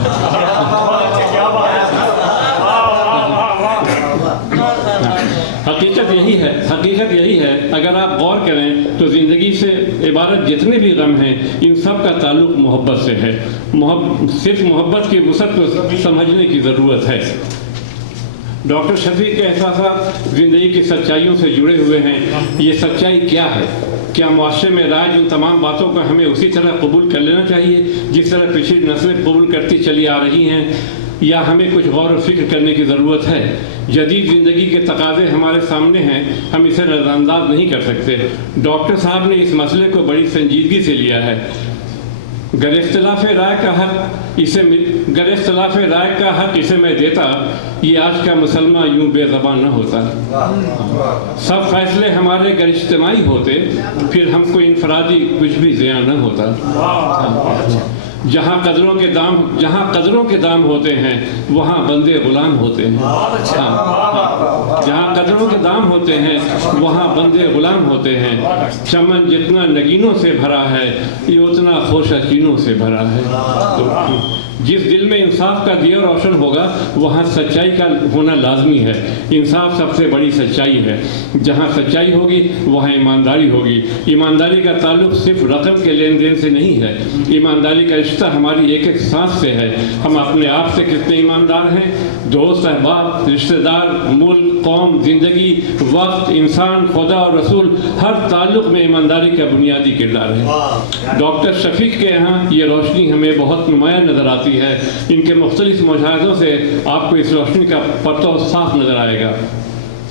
حقیقت یہی ہے، اگر آپ غور کریں تو زندگی سے عبارت جتنے بھی غم ہیں، ان سب کا تعلق محبت سے ہے۔ صرف محبت کی وسعت کو سمجھنے کی ضرورت ہے۔ ڈاکٹر شفیق کے احساسات زندگی کی سچائیوں سے جڑے ہوئے ہیں۔ یہ سچائی کیا ہے؟ کیا معاشرے میں رائج ان تمام باتوں کو ہمیں اسی طرح قبول کر لینا چاہیے جس طرح پچھلی نسلیں قبول کرتی چلی آ رہی ہیں، یا ہمیں کچھ غور و فکر کرنے کی ضرورت ہے؟ جدید زندگی کے تقاضے ہمارے سامنے ہیں، ہم اسے نظر انداز نہیں کر سکتے۔ ڈاکٹر صاحب نے اس مسئلے کو بڑی سنجیدگی سے لیا ہے۔ گر اختلاف رائے کا حق اسے میں دیتا، یہ آج کا مسلمان یوں بے زبان نہ ہوتا۔ سب فیصلے ہمارے گر اجتماعی ہوتے، پھر ہم کو انفرادی کچھ بھی زیاں نہ ہوتا۔ جہاں قدروں کے دام ہوتے ہیں، وہاں بندے غلام ہوتے ہیں۔ جہاں قدروں کے دام ہوتے ہیں، وہاں بندے غلام ہوتے ہیں۔ چمن جتنا نگینوں سے بھرا ہے، یہ اتنا خوشچینوں سے بھرا ہے۔ تو جس دل میں انصاف کا دیا روشن ہوگا، وہاں سچائی کا ہونا لازمی ہے۔ انصاف سب سے بڑی سچائی ہے۔ جہاں سچائی ہوگی، وہاں ایمانداری ہوگی۔ ایمانداری کا تعلق صرف رقم کے لین دین سے نہیں ہے، ایمانداری کا رشتہ ہماری ایک ایک سانس سے ہے۔ ہم اپنے آپ سے کتنے ایماندار ہیں؟ دوست، احباب، رشتہ دار، ملک، قوم، زندگی، وقت، انسان، خدا اور رسول، ہر تعلق میں ایمانداری کا بنیادی کردار ہے۔ ڈاکٹر شفیق کے یہاں یہ روشنی ہمیں بہت نمایاں نظر آتی ہے۔ ان کے مختلف مشاہدوں سے آپ کو اس روشنی کا پرتو صاف نظر آئے گا۔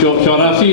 84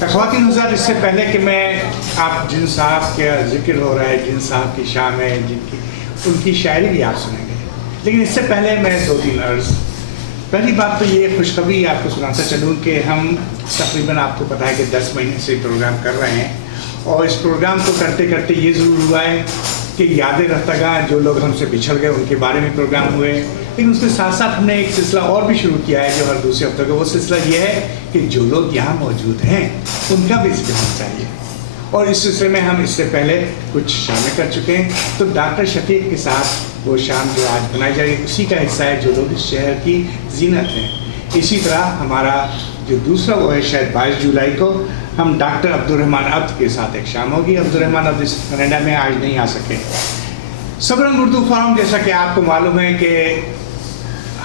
خواتین حضرات، اس سے پہلے کہ میں آپ جن صاحب کا ذکر ہو رہا ہے، جن صاحب کی شان ہے، ان کی شاعری بھی آپ سنیں گے، لیکن اس سے پہلے میں 2-3 عرض. پہلی بات تو یہ خوشخبری آپ کو سناتا چلوں کہ ہم تقریباً آپ کو پتہ ہے کہ 10 مہینے سے پروگرام کر رہے ہیں، اور اس پروگرام کو کرتے کرتے یہ ضرور ہوا ہے کہ یادیں رفتگاں جو لوگ ہم سے بچھڑ گئے ان کے بارے میں پروگرام ہوئے، لیکن اس کے ساتھ ساتھ ہم نے ایک سلسلہ اور بھی شروع کیا ہے جو ہر دوسرے ہفتے کا. وہ سلسلہ یہ ہے کہ جو لوگ یہاں موجود ہیں ان کا بھی ذکر ہونا چاہیے، اور اس سلسلے میں ہم اس سے پہلے کچھ شامل کر چکے ہیں. تو ڈاکٹر شفیق کے ساتھ وہ شام جو آج بنائی جائے گی اسی کا حصہ ہے جو لوگ اس شہر کی زینت ہیں. اسی طرح ہمارا جو دوسرا وہ ہے شاید 22 جولائی کو ہم ڈاکٹر عبدالرحمان عبد کے ساتھ ایک شام ہوگی. عبدالرحمان عبد اس کینیڈا میں آج نہیں آ سکے. صبرنگ اردو فورم جیسا کہ آپ کو معلوم ہے کہ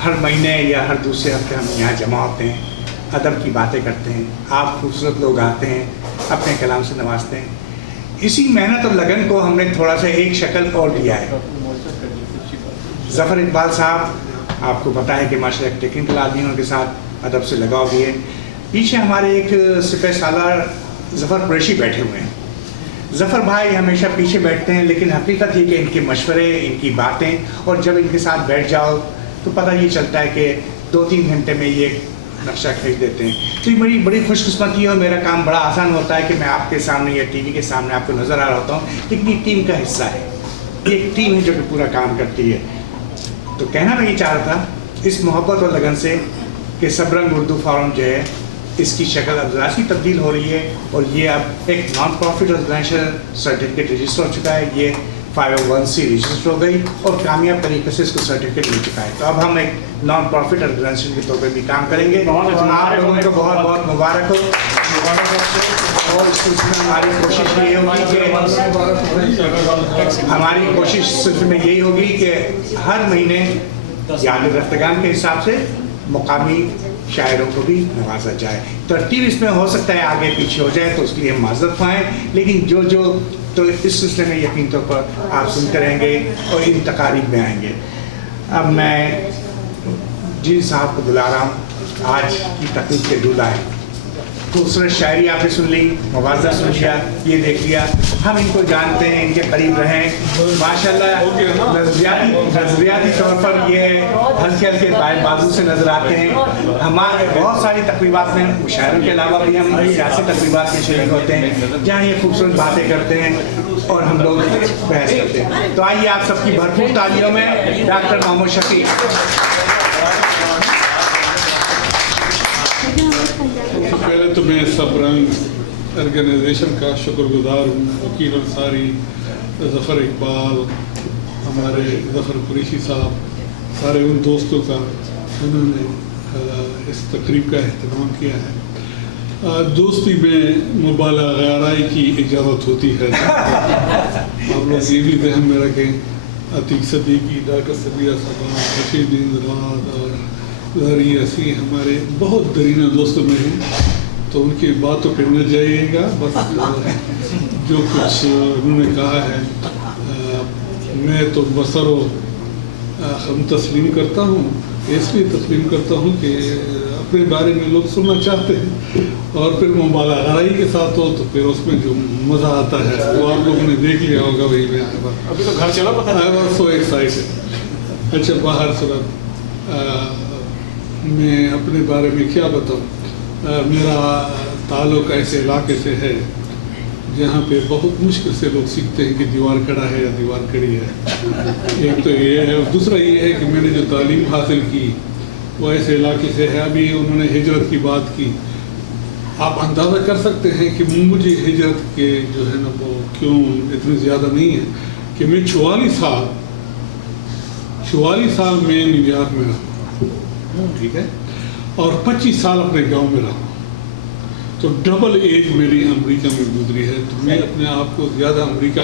ہر مہینے یا ہر دوسرے ہفتے ہم یہاں جمع ہوتے ہیں، ادب کی باتیں کرتے ہیں، آپ خوبصورت لوگ آتے ہیں، اپنے کلام سے نوازتے ہیں. اسی محنت اور لگن کو ہم نے تھوڑا سا ایک شکل اور دیا ہے. ظفر اقبال صاحب آپ کو پتہ ہے کہ ماشاء اللہ ٹیکنیکل آدمی ان کے ساتھ ادب سے لگاؤ بھی ہے. پیچھے ہمارے ایک سپہ سالار ظفر قریشی بیٹھے ہوئے ہیں. ظفر بھائی ہمیشہ پیچھے بیٹھتے ہیں، لیکن حقیقت یہ کہ ان کے مشورے، ان کی باتیں، اور جب ان کے ساتھ بیٹھ جاؤ تو پتہ یہ چلتا ہے کہ 2-3 گھنٹے میں یہ نقشہ کھینچ دیتے ہیں. تو یہ بڑی خوش قسمتی ہے، اور میرا کام بڑا آسان ہوتا ہے کہ میں آپ کے سامنے یا ٹی وی کے سامنے آپ کو نظر آ رہا ہوتا ہوں، لیکن یہ ٹیم کا حصہ ہے. یہ ایک ٹیم ہے جو کہ پورا کام کرتی ہے. تو کہنا میں یہ چاہ رہا تھا اس محبت اور لگن سے کہ صبرنگ اردو فورم جو ہے اس کی شکل اب ذرا سی تبدیل ہو رہی ہے، اور یہ اب ایک non profit organisation certificate register ہو چکا ہے. یہ 501(c) رجسٹر ہو گئی اور کامیاب طریقے سے اس کو سرٹیفکیٹ مل چکا ہے. تو اب ہم ایک نان پروفٹ آرگنائزیشن کے طور پہ بھی کام کریں گے. آپ لوگوں کو بہت بہت مبارک ہو. اور اس سلسلے میں ہماری کوشش یہ ہوگی کہ یہی ہوگی کہ ہر مہینے یاد رفتگان کے حساب سے مقامی شاعروں کو بھی نوازا جائے. ترتیب اس میں ہو سکتا ہے آگے پیچھے ہو جائے، تو اس کے لیے ہم معذرت خواہیں، لیکن جو تو اس سلسلے میں یقین طور پر آپ سنتے رہیں گے اور ان تقاریب میں آئیں گے. اب میں جن صاحب کو بلا رہا ہوں آج کی تقریب کے دولہا ہے. خوبصورت شاعری آپ نے سن لی، موازنہ سن لیا، یہ دیکھ لیا. ہم ان کو جانتے ہیں، ان کے قریب رہیں. ماشاءاللہ نظریاتی طور پر یہ ہلکے ہلکے بازو سے نظر آتے ہیں. ہمارے بہت ساری تقریبات میں مشاعروں کے علاوہ بھی ہم سیاسی تقریبات میں شریک ہوتے ہیں جہاں یہ خوبصورت باتیں کرتے ہیں اور ہم لوگ بحث کرتے ہیں. تو آئیے آپ سب کی بھرپور تالیوں میں ڈاکٹر محمد شفیق. پہلے تو میں صبرنگ آرگنائزیشن کا شکر گزار ہوں. وکیل انصاری، ظفر اقبال، ہمارے ظفر قریشی صاحب، سارے ان دوستوں کا انہوں نے اس تقریب کا اہتمام کیا ہے. دوستی میں مبالغہ آرائی کی اجازت ہوتی ہے. آپ لوگ یہ بھی ذہن میں رکھیں عتیق صدیقی، ڈاکٹر سبیہ صاحب، رشید انضراد اور ظہری اسی ہمارے بہت درینہ دوستوں میں ہیں. تو ان کی باتوں پہ نہ جائیے گا. بس جو کچھ انہوں نے کہا ہے میں تو بسر و ہم تسلیم کرتا ہوں. اس لیے تسلیم کرتا ہوں کہ اپنے بارے میں لوگ سننا چاہتے ہیں، اور پھر مبالغہ آرائی کے ساتھ ہو تو پھر اس میں جو مزہ آتا ہے وہ آپ لوگوں نے دیکھ لیا ہوگا. وہی میں ابھی تو گھر چلا پتہ ہے. سو ایکسائٹڈ. اچھا باہر صورت میں اپنے بارے میں کیا بتاؤں. میرا تعلق ایسے علاقے سے ہے جہاں پہ بہت مشکل سے لوگ سیکھتے ہیں کہ دیوار کھڑا ہے یا دیوار کھڑی ہے. ایک تو یہ ہے، اور دوسرا یہ ہے کہ میں نے جو تعلیم حاصل کی وہ ایسے علاقے سے ہے. ابھی انہوں نے ہجرت کی بات کی. آپ اندازہ کر سکتے ہیں کہ مجھے ہجرت کے جو ہے نا وہ کیوں اتنی زیادہ نہیں ہے کہ میں 44 سال میں نیو یارک میں رہا، ٹھیک ہے، اور 25 سال اپنے گاؤں میں رہا. تو ڈبل ایج میری امریکہ میں گزری ہے. تو میں اپنے آپ کو زیادہ امریکہ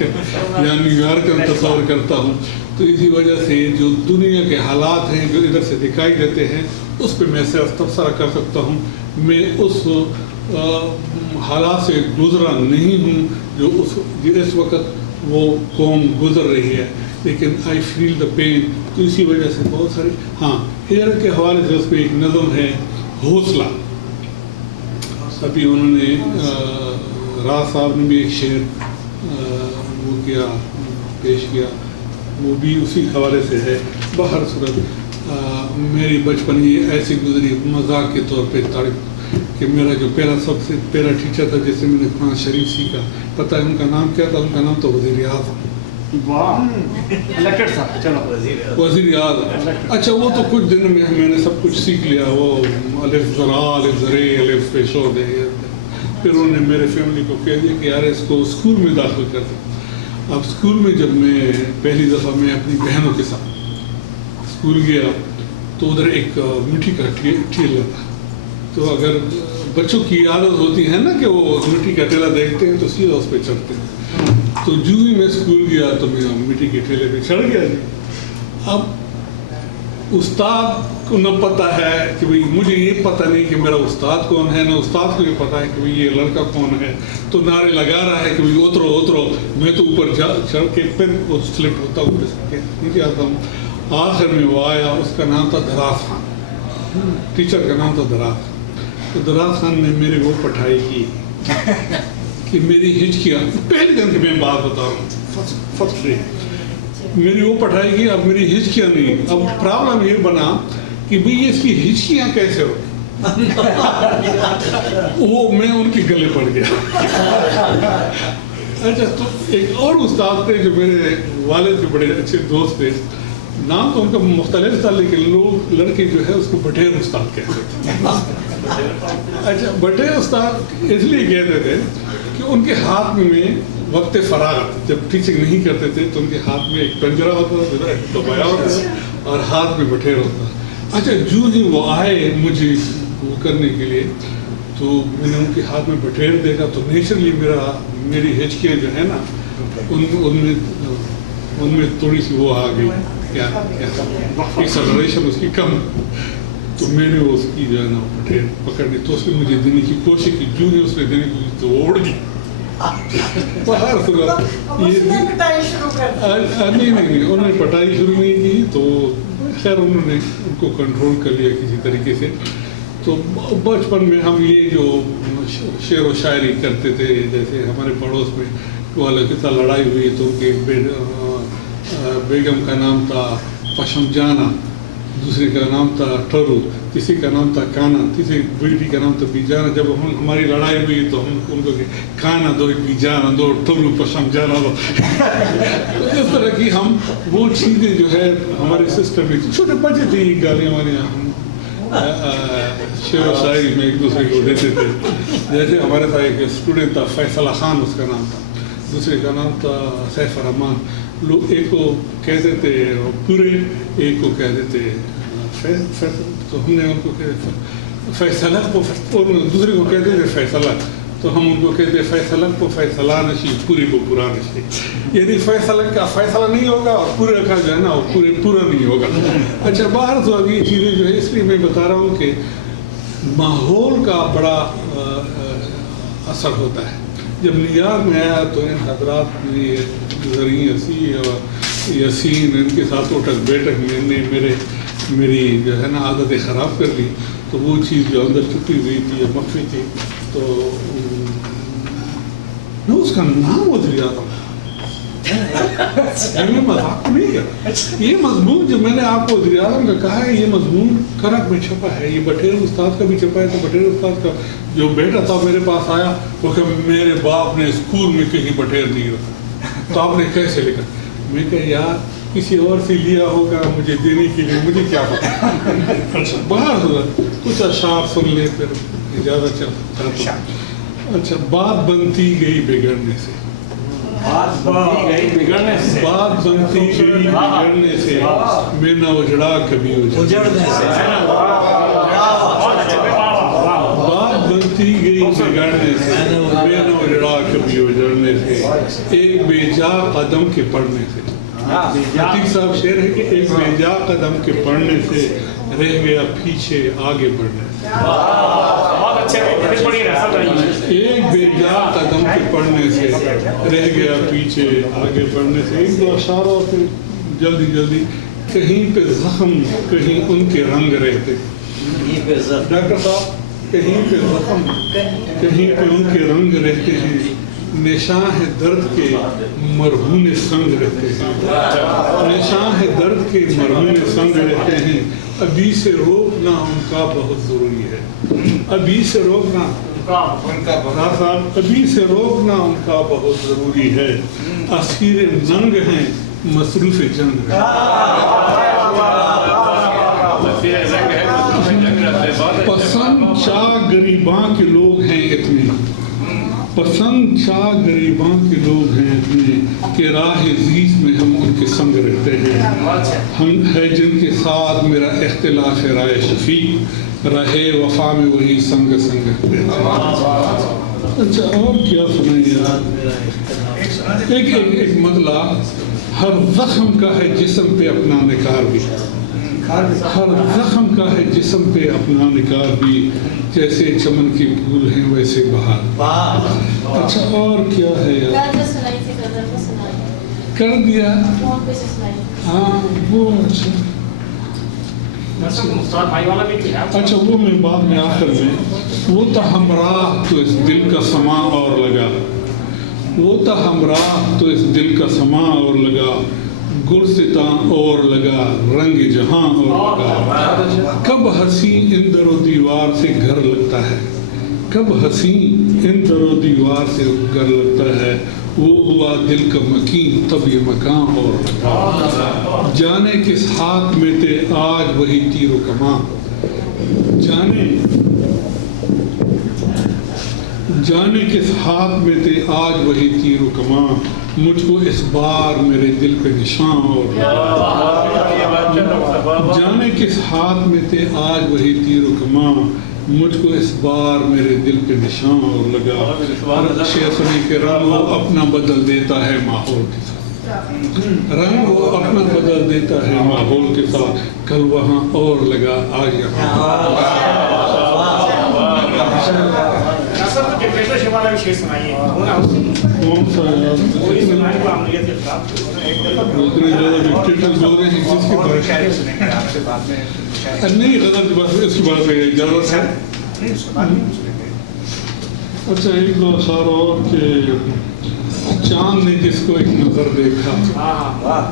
یا نیو یارک کا تصور کرتا ہوں. تو اسی وجہ سے جو دنیا کے حالات ہیں جو ادھر سے دکھائی دیتے ہیں اس پہ میں صرف تبصرہ کر سکتا ہوں. میں اس حالات سے گزرا نہیں ہوں جو اس وقت وہ قوم گزر رہی ہے، لیکن آئی فیل دا پین. تو اسی وجہ سے بہت سارے ہجرت کے حوالے سے اس پہ ایک نظم ہے حوصلہ. ابھی انہوں نے راز صاحب نے بھی ایک شعر وہ کیا پیش کیا, وہ بھی اسی حوالے سے ہے. بہر صورت میری بچپن یہ ایسی گزری مذاق کے طور پہ تڑپ کہ میرا جو سب سے پہلا ٹیچر تھا جس سے میں نے قرآن شریف سیکھا, پتہ ہے ان کا نام کیا تھا؟ ان کا نام تو وزیر اعظم. وزیر اعظم. اچھا وہ تو کچھ دنوں میں نے سب کچھ سیکھ لیا, وہ الف ذرا الف ذرے الف پیشو دے. پھر انہوں نے میرے فیملی کو کہہ دیا کہ یار اس کو اسکول میں داخل کر دیں. اب اسکول میں جب میں پہلی دفعہ میں اپنی بہنوں کے ساتھ اسکول گیا تو ادھر ایک مٹی کا ٹھیلا تھا. تو اگر بچوں کی عادت ہوتی ہے نا کہ وہ مٹی کا ٹھیلا دیکھتے ہیں تو سیدھا اس پہ چڑھتے ہیں. تو جو ہی میں اسکول گیا تو میں مٹی کے ٹھیلے پہ چڑھ گیا. اب استاد کو نہ پتہ ہے کہ بھئی مجھے یہ پتہ نہیں کہ میرا استاد کون ہے, نہ استاد کو یہ پتہ ہے کہ بھئی یہ لڑکا کون ہے. تو نعرے لگا رہا ہے کہ بھئی اترو اترو. میں تو اوپر چڑھ کے پھر وہ سلپ ہوتا ہوں نیچے آتا ہوں. آخر میں وہ آیا, اس کا نام تھا دراز خان, ٹیچر کا نام تھا دراز خان. تو دراز خان نے میری وہ پڑھائی کی کہ میری ہچکیاں, پہلے دن کی میں بات بتا رہا ہوں, فرسٹ ڈے میری وہ پڑھائی کی. اب میری ہچکیاں نہیں. اب پرابلم یہ بنا کہ بھئی اس کی ہچکیاں کیسے ہو, وہ میں ان کے گلے پڑ گیا. اچھا تو ایک اور استاد تھے جو میرے والد کے بڑے اچھے دوست تھے, نام تو ان کا مختلف تھا لیکن لوگ لڑکے جو ہے اس کو بٹیر استاد کہتے تھے. اچھا بٹیر استاد اس لیے کہتے تھے کہ ان کے ہاتھ میں وقت فراغت جب ٹیچنگ نہیں کرتے تھے تو ان کے ہاتھ میں ایک پنجرا ہوتا تھا, ایک دبایا ہوتا تھا اور ہاتھ میں بٹیر ہوتا. اچھا جو ہی وہ آئے مجھے وہ کرنے کے لیے تو میں نے ان کے ہاتھ میں بٹیر دیکھا تو نیچرلی میری ہچکیاں جو ہے نا ان میں تھوڑی سی وہ آ گئی, کیا ایکسلریشن اس کی کم. تو میں نے اس کی جو ہے نا بٹیر پکڑ لی تو اس نے مجھے دینے کی کوشش کی. جو ہی اس نے دینے کی تو وہ اڑ گئی. باہر نہیں انہوں نے پٹائی شروع نہیں کی تو خیر انہوں نے ان کو کنٹرول کر لیا کسی طریقے سے. تو بچپن میں ہم یہ جو شعر و شاعری کرتے تھے, جیسے ہمارے پڑوس میں والا کتا لڑائی ہوئی تو ان کے بیگم کا نام تھا پشم جانا, دوسرے کا نام تھا ٹرو, کسی کا نام تھا کانا, تیسری بیٹی کا نام تھا بیجانا. جب ہماری لڑائی ہوئی تو ہم ان کو کانا دو بیجانا دو ٹرو پشم جانا دو. اس طرح کی ہم وہ چیزیں جو ہے ہمارے سسٹم میں چھوٹے بچے تھے یہ گالیاں ہمارے یہاں ہم شعر و شاعری میں ایک دوسرے کو دیتے تھے. جیسے ہمارے ساتھ ایک اسٹوڈنٹ تھا فیصلہ خان اس کا نام تھا, دوسرے کا نام تھا سیف الرحمان. لوگ ایک کو کہتے تھے پورے, ایک کو کہتے تھے تو ہم نے ان کو فیصلہ کو, دوسرے کو کہتے تھے فیصلہ تو ہم ان کو کہتے فیصلہ کو فیصلہ نشی, پوری کو پورا نشی. یعنی فیصلہ کا فیصلہ نہیں ہوگا اور پورے کا جو ہے نا وہ پورا نہیں ہوگا. اچھا باہر تو اب یہ چیزیں جو ہے اس لیے میں بتا رہا ہوں کہ ماحول کا بڑا اثر ہوتا ہے. جب نیو یارک میں آیا تو ان حضرات نے زرعی یسین ان کے ساتھ اٹھک بیٹھک میں نے میری جو ہے نا عادتیں خراب کر لی. تو وہ چیز جو اندر چھپی ہوئی تھی یا مخفی تھی تو میں اس کا نام وزیر اعظم میں مذاق نہیں کر. یہ مضمون جو میں نے آپ کو وزیر اعظم کا کہا ہے یہ مضمون کرک میں چھپا ہے. یہ بٹیر استاد کا بھی چھپا ہے. تو بٹیر استاد کا جو بیٹا تھا میرے پاس آیا وہ کہ میرے باپ نے اسکول میں کہیں بٹیر نہیں رکھا تو آپ نے کیسے لکھا. میں کہا یار کسی اور سے لیا ہوگا مجھے دینے کے لیے, مجھے کیا پتا. باہر کچھ اشعار سن لے پھر اجازت چلتا. اچھا بات بنتی گئی بگڑنے سے, بات بنتی گئی بگڑنے سے, میں نہ اجڑا کبھی اجڑنے سے. بات بنتی گئی بگڑنے سے, میں نہ اجڑا کبھی اجڑنے سے, ایک بے جا قدم کے پڑھنے سے. عتیق صاحب شعر ہے کہ ایک بے جا قدم کے پڑھنے سے رہ گیا پیچھے آگے بڑھنے سے. ایک بے جا قدم کے پڑھنے سے رہ گیا پیچھے آگے بڑھنے سے. ایک دو اشعار اور پھر جلدی کہیں پہ زخم کہیں ان کے رنگ رہتے. ڈاکٹر صاحب کہیں پہ زخم کہیں پہ ان کے رنگ رہتے ہیں، نشاں ہے درد کے مرہون سنگ رہتے ہیں، نشاں ہے درد کے مرہون سنگ رہتے ہیں، ابھی سے روکنا ان کا بہت ضروری ہے، ابھی سے روکنا ابھی سے روکنا ان کا بہت ضروری ہے، اسیر ننگ ہیں مصروف جنگ ہے۔ پسند چاہ غریباں کے لوگ ہیں اتنے، پسند چاہ غریباں کے لوگ ہیں اتنے کہ راہ زیست میں ہم ان کے سنگ رہتے ہیں، ہم ہے جن کے ساتھ میرا اختلاف رائے شفیع، رہے وفا میں وہی سنگ سنگ رہتے ہیں۔ اچھا اور کیا سنائیں یار، ایک مطلع، ہر زخم کا ہے جسم پہ اپنا نکار بھی، ہر زخم کا ہے جسم پہ اپنا نکار بھی، جیسے چمن کے پھول ہیں ویسے بہار۔ اچھا اور کیا ہے یار، کر دیا ہاں وہ اچھا وہ میں بعد میں آخر میں، وہ تھا ہمراہ تو اس دل کا سما اور لگا، وہ تھا ہمراہ تو اس دل کا سما اور لگا، گلستاں اور لگا رنگ جہاں اور لگا، کب حسین ان در و دیوار سے گھر لگتا ہے، کب حسین ان در و دیوار سے گھر لگتا ہے، وہ ہوا دل کا مکین تب یہ مکان اور لگا، جانے کس ہاتھ میں تھے آج وہی تیر و کمان، جانے کس ہاتھ میں تھے آج وہی تیر و کمان، مجھ کو اس بار میرے دل پہ نشان اور لگا، جانے کس ہاتھ میں تھے آج وہی تیر و کمان، مجھ کو اس بار میرے دل پہ نشان اور لگا، شعر سنی کہ رنگ وہ اپنا بدل دیتا ہے ماحول کے ساتھ، رنگ وہ اپنا بدل دیتا ہے ماحول کے ساتھ، کل وہاں اور لگا آج یہاں۔ کون سا یار اتنے زیادہ ڈکٹیٹر بول رہے ہیں جس کی نہیں غزل کی بات اس کی بات ہے اجازت ہے۔ اچھا ایک دو اشعار اور کہ چاند نے جس کو ایک نظر دیکھا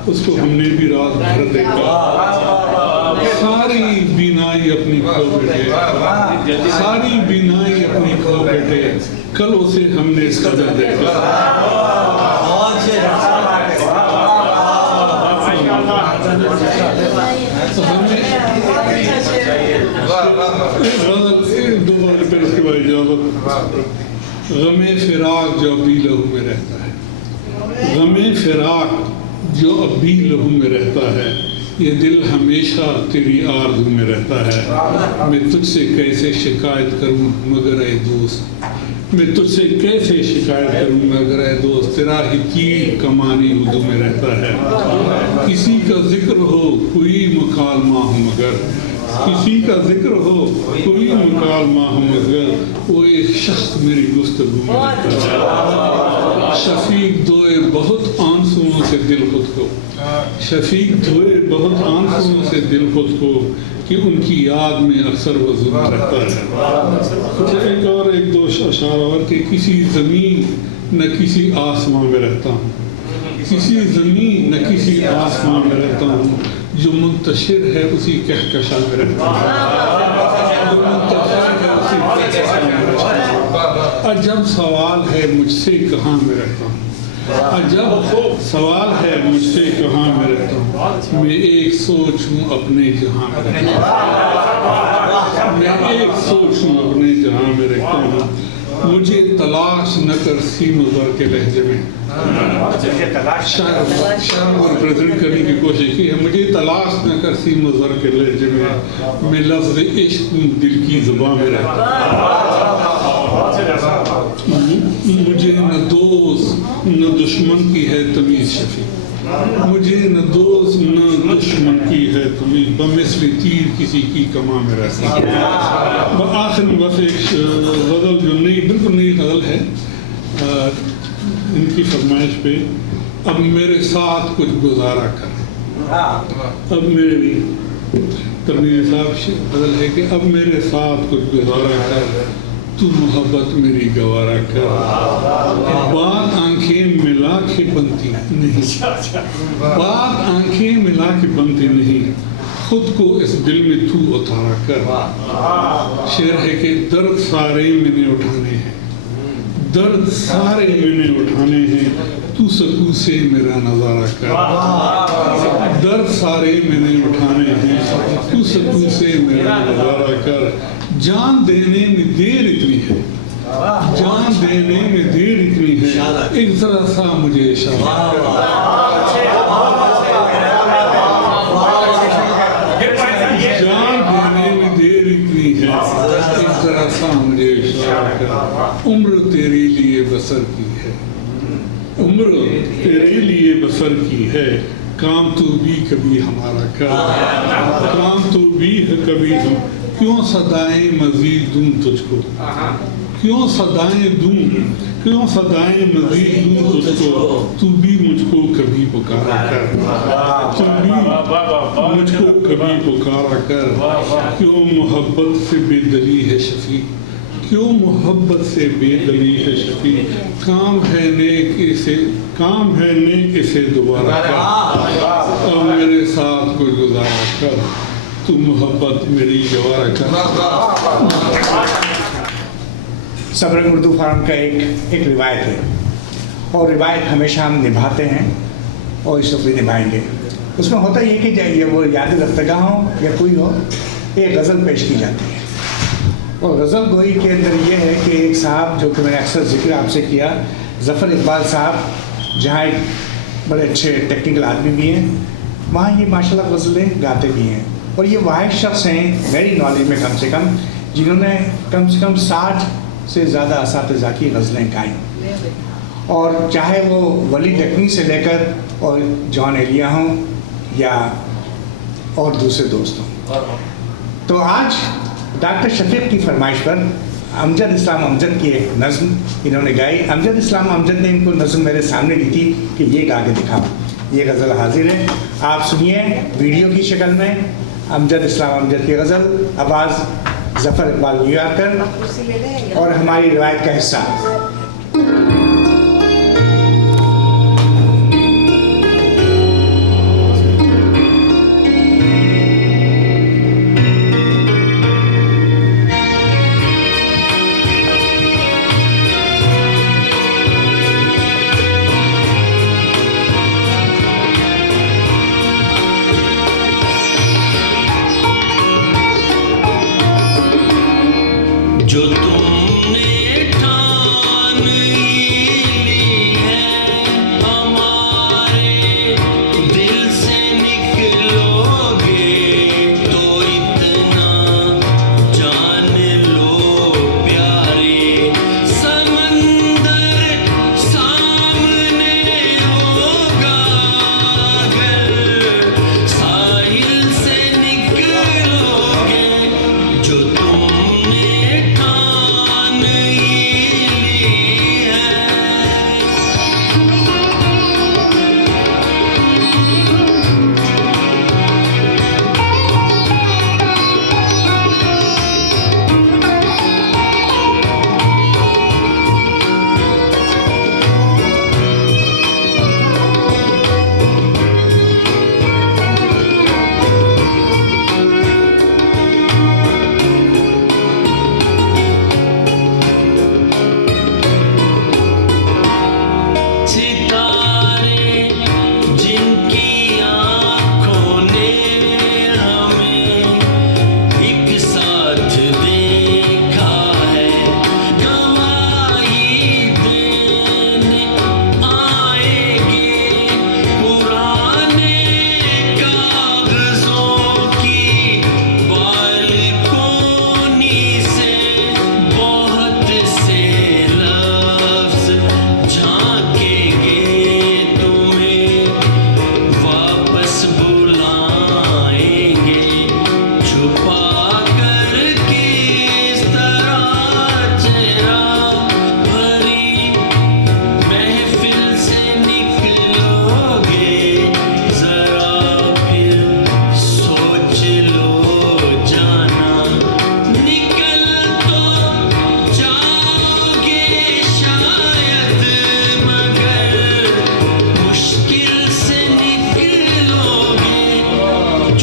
اس کو ہم نے بھی رات بھر دیکھا، ساری بینائی اپنی کھو بیٹھے، ساری بینائی اپنی کھو بیٹھے، کل اسے ہم نے اس قدر دیکھا۔ دو بار پھر اس کے بعد اجازت، غم فراق جو ابھی لہو میں رہتا ہے، غم فراق جو ابھی لہو میں رہتا ہے، یہ دل ہمیشہ تیری آرزو میں رہتا ہے، میں تجھ سے کیسے شکایت کروں مگر اے دوست، میں تجھ سے کیسے شکایت کروں مگر اے دوست، تیرا ہی تیر کمانی اردو میں رہتا ہے، کسی کا ذکر ہو کوئی مکالمہ ہو مگر، کسی کا ذکر ہو کوئی مکالمہ ہو مگر، وہ ایک شخص میری گفتگو میں رہتا ہے، شفیق دھوئے بہت آنسوؤں سے دل خود کو، شفیق دھوئے بہت آنسوؤں سے دل خود کو، کہ ان کی یاد میں اکثر وضو رہتا ہے۔ ایک اور ایک دو اشعار اور کہ کسی زمین نہ کسی آسمان میں رہتا ہوں، کسی زمین نہ کسی آسمان میں رہتا ہوں، جو منتشر ہے اسی کہکشاں میں رہتا ہوں، جو منتشر ہے اسی کہکشاں میں رہتا ہوں، عجب سوال ہے مجھ سے کہاں میں رہتا ہوں، عجب سوال ہے مجھ سے کہاں میں رہتا ہوں، میں ایک سوچ ہوں اپنے جہاں میں رہتا ہوں، میں ایک سوچ ہوں اپنے جہاں میں رہتا ہوں، مجھے تلاش نہ کر سین و زر کے لہجے میں، شاعر کو ریپریزنٹ کرنے کی کوشش کی ہے، مجھے تلاش نہ کر سین و زر کے لہجے میں لفظ عشق دل کی زبان میں رہتا ہوں، مجھے نہ دوست نہ دشمن کی ہے تمیز شفیع، مجھے نہ دوست نہ دشمن کی ہے تمیز، بمثل تیر کسی کی کماں میں رہتا ہوں۔ آخر میں بس ایک غزل جو نئی بالکل نئی غزل ہے ان کی فرمائش پہ، اب میرے ساتھ کچھ گزارا کر، اب میرے لیے ترمیم صاحب بدل ہے کہ اب میرے ساتھ کچھ گزارا کر تو محبت میری گوارا کر، بات آنکھیں ملا کے بنتی نہیں، بات آنکھیں ملا کے بنتی نہیں، خود کو اس دل میں تو اتارا کر۔ شعر ہے کہ درد سارے میں نے اٹھانے ہیں، درد سارے میں نے اٹھانے ہیں، تو سکو سے میرا نظارہ کر، درد سارے میں نے اٹھانے ہیں، تو سکو سے میرا نظارہ کر۔ جان دینے میں دیر اتنی ہے، جان دینے میں دیر اتنی ہے، ایک ذرا سا مجھے اشارہ کر۔ جان دینے میں دیر اتنی ہے، ایک ذرا سا مجھے اشارہ کر۔ عمر تیرے لیے بسر کی ہے، عمر تیرے لیے بسر کی ہے، کام تو بھی کبھی ہمارا کر، کام تو بھی ہے کبھی ہم، کیوں صدائیں مزید دوں تجھ کو، کیوں صدائیں دوں، کیوں صدائیں مزید دوں تجھ کو، تو بھی مجھ کو کبھی پکارا کر، تو بھی مجھ کو کبھی پکارا کر۔ کیوں محبت سے بے دلی ہے شفیع، کیوں محبت سے بے دلی ہے شفیع، کام ہے نیک اسے، کام ہے نیک اسے دوبارہ کر، اب میرے ساتھ کوئی گزارا کر، تو محبت میری گوارا کر۔ صبر اردو فارم کا ایک روایت ہے، اور روایت ہمیشہ ہم نبھاتے ہیں اور اس وقت بھی نبھائیں گے۔ اس میں ہوتا یہ کہ یہ وہ یاد رفتگاہ ہو یا کوئی ہو، ایک غزل پیش کی جاتی ہے، اور غزل گوئی کے اندر یہ ہے کہ ایک صاحب جو کہ میں نے اکثر ذکر آپ سے کیا، ظفر اقبال صاحب، جہاں ایک بڑے اچھے ٹیکنیکل آدمی بھی ہیں، وہاں یہ ماشاء اللہ غزلیں گاتے بھی ہیں، اور یہ واحد شخص ہیں میری نالج میں کم سے کم جنہوں نے کم سے کم 60 سے زیادہ اساتذہ کی غزلیں گائیں، اور چاہے وہ ولی ڈکنی سے لے کر اور جان ایلیا ہوں یا اور دوسرے دوست ہوں۔ تو آج ڈاکٹر شفیق کی فرمائش پر امجد اسلام امجد کی ایک نظم انہوں نے گائی۔ امجد اسلام امجد نے ان کو نظم میرے سامنے دی تھی کہ یہ گا کے دکھاؤ، یہ غزل حاضر ہے، آپ سنیے ویڈیو کی شکل میں امجد اسلام امجد کی غزل، آواز ظفر اقبال نیو یارکر، اور ہماری روایت کا حصہ۔ جو تم نے ٹھان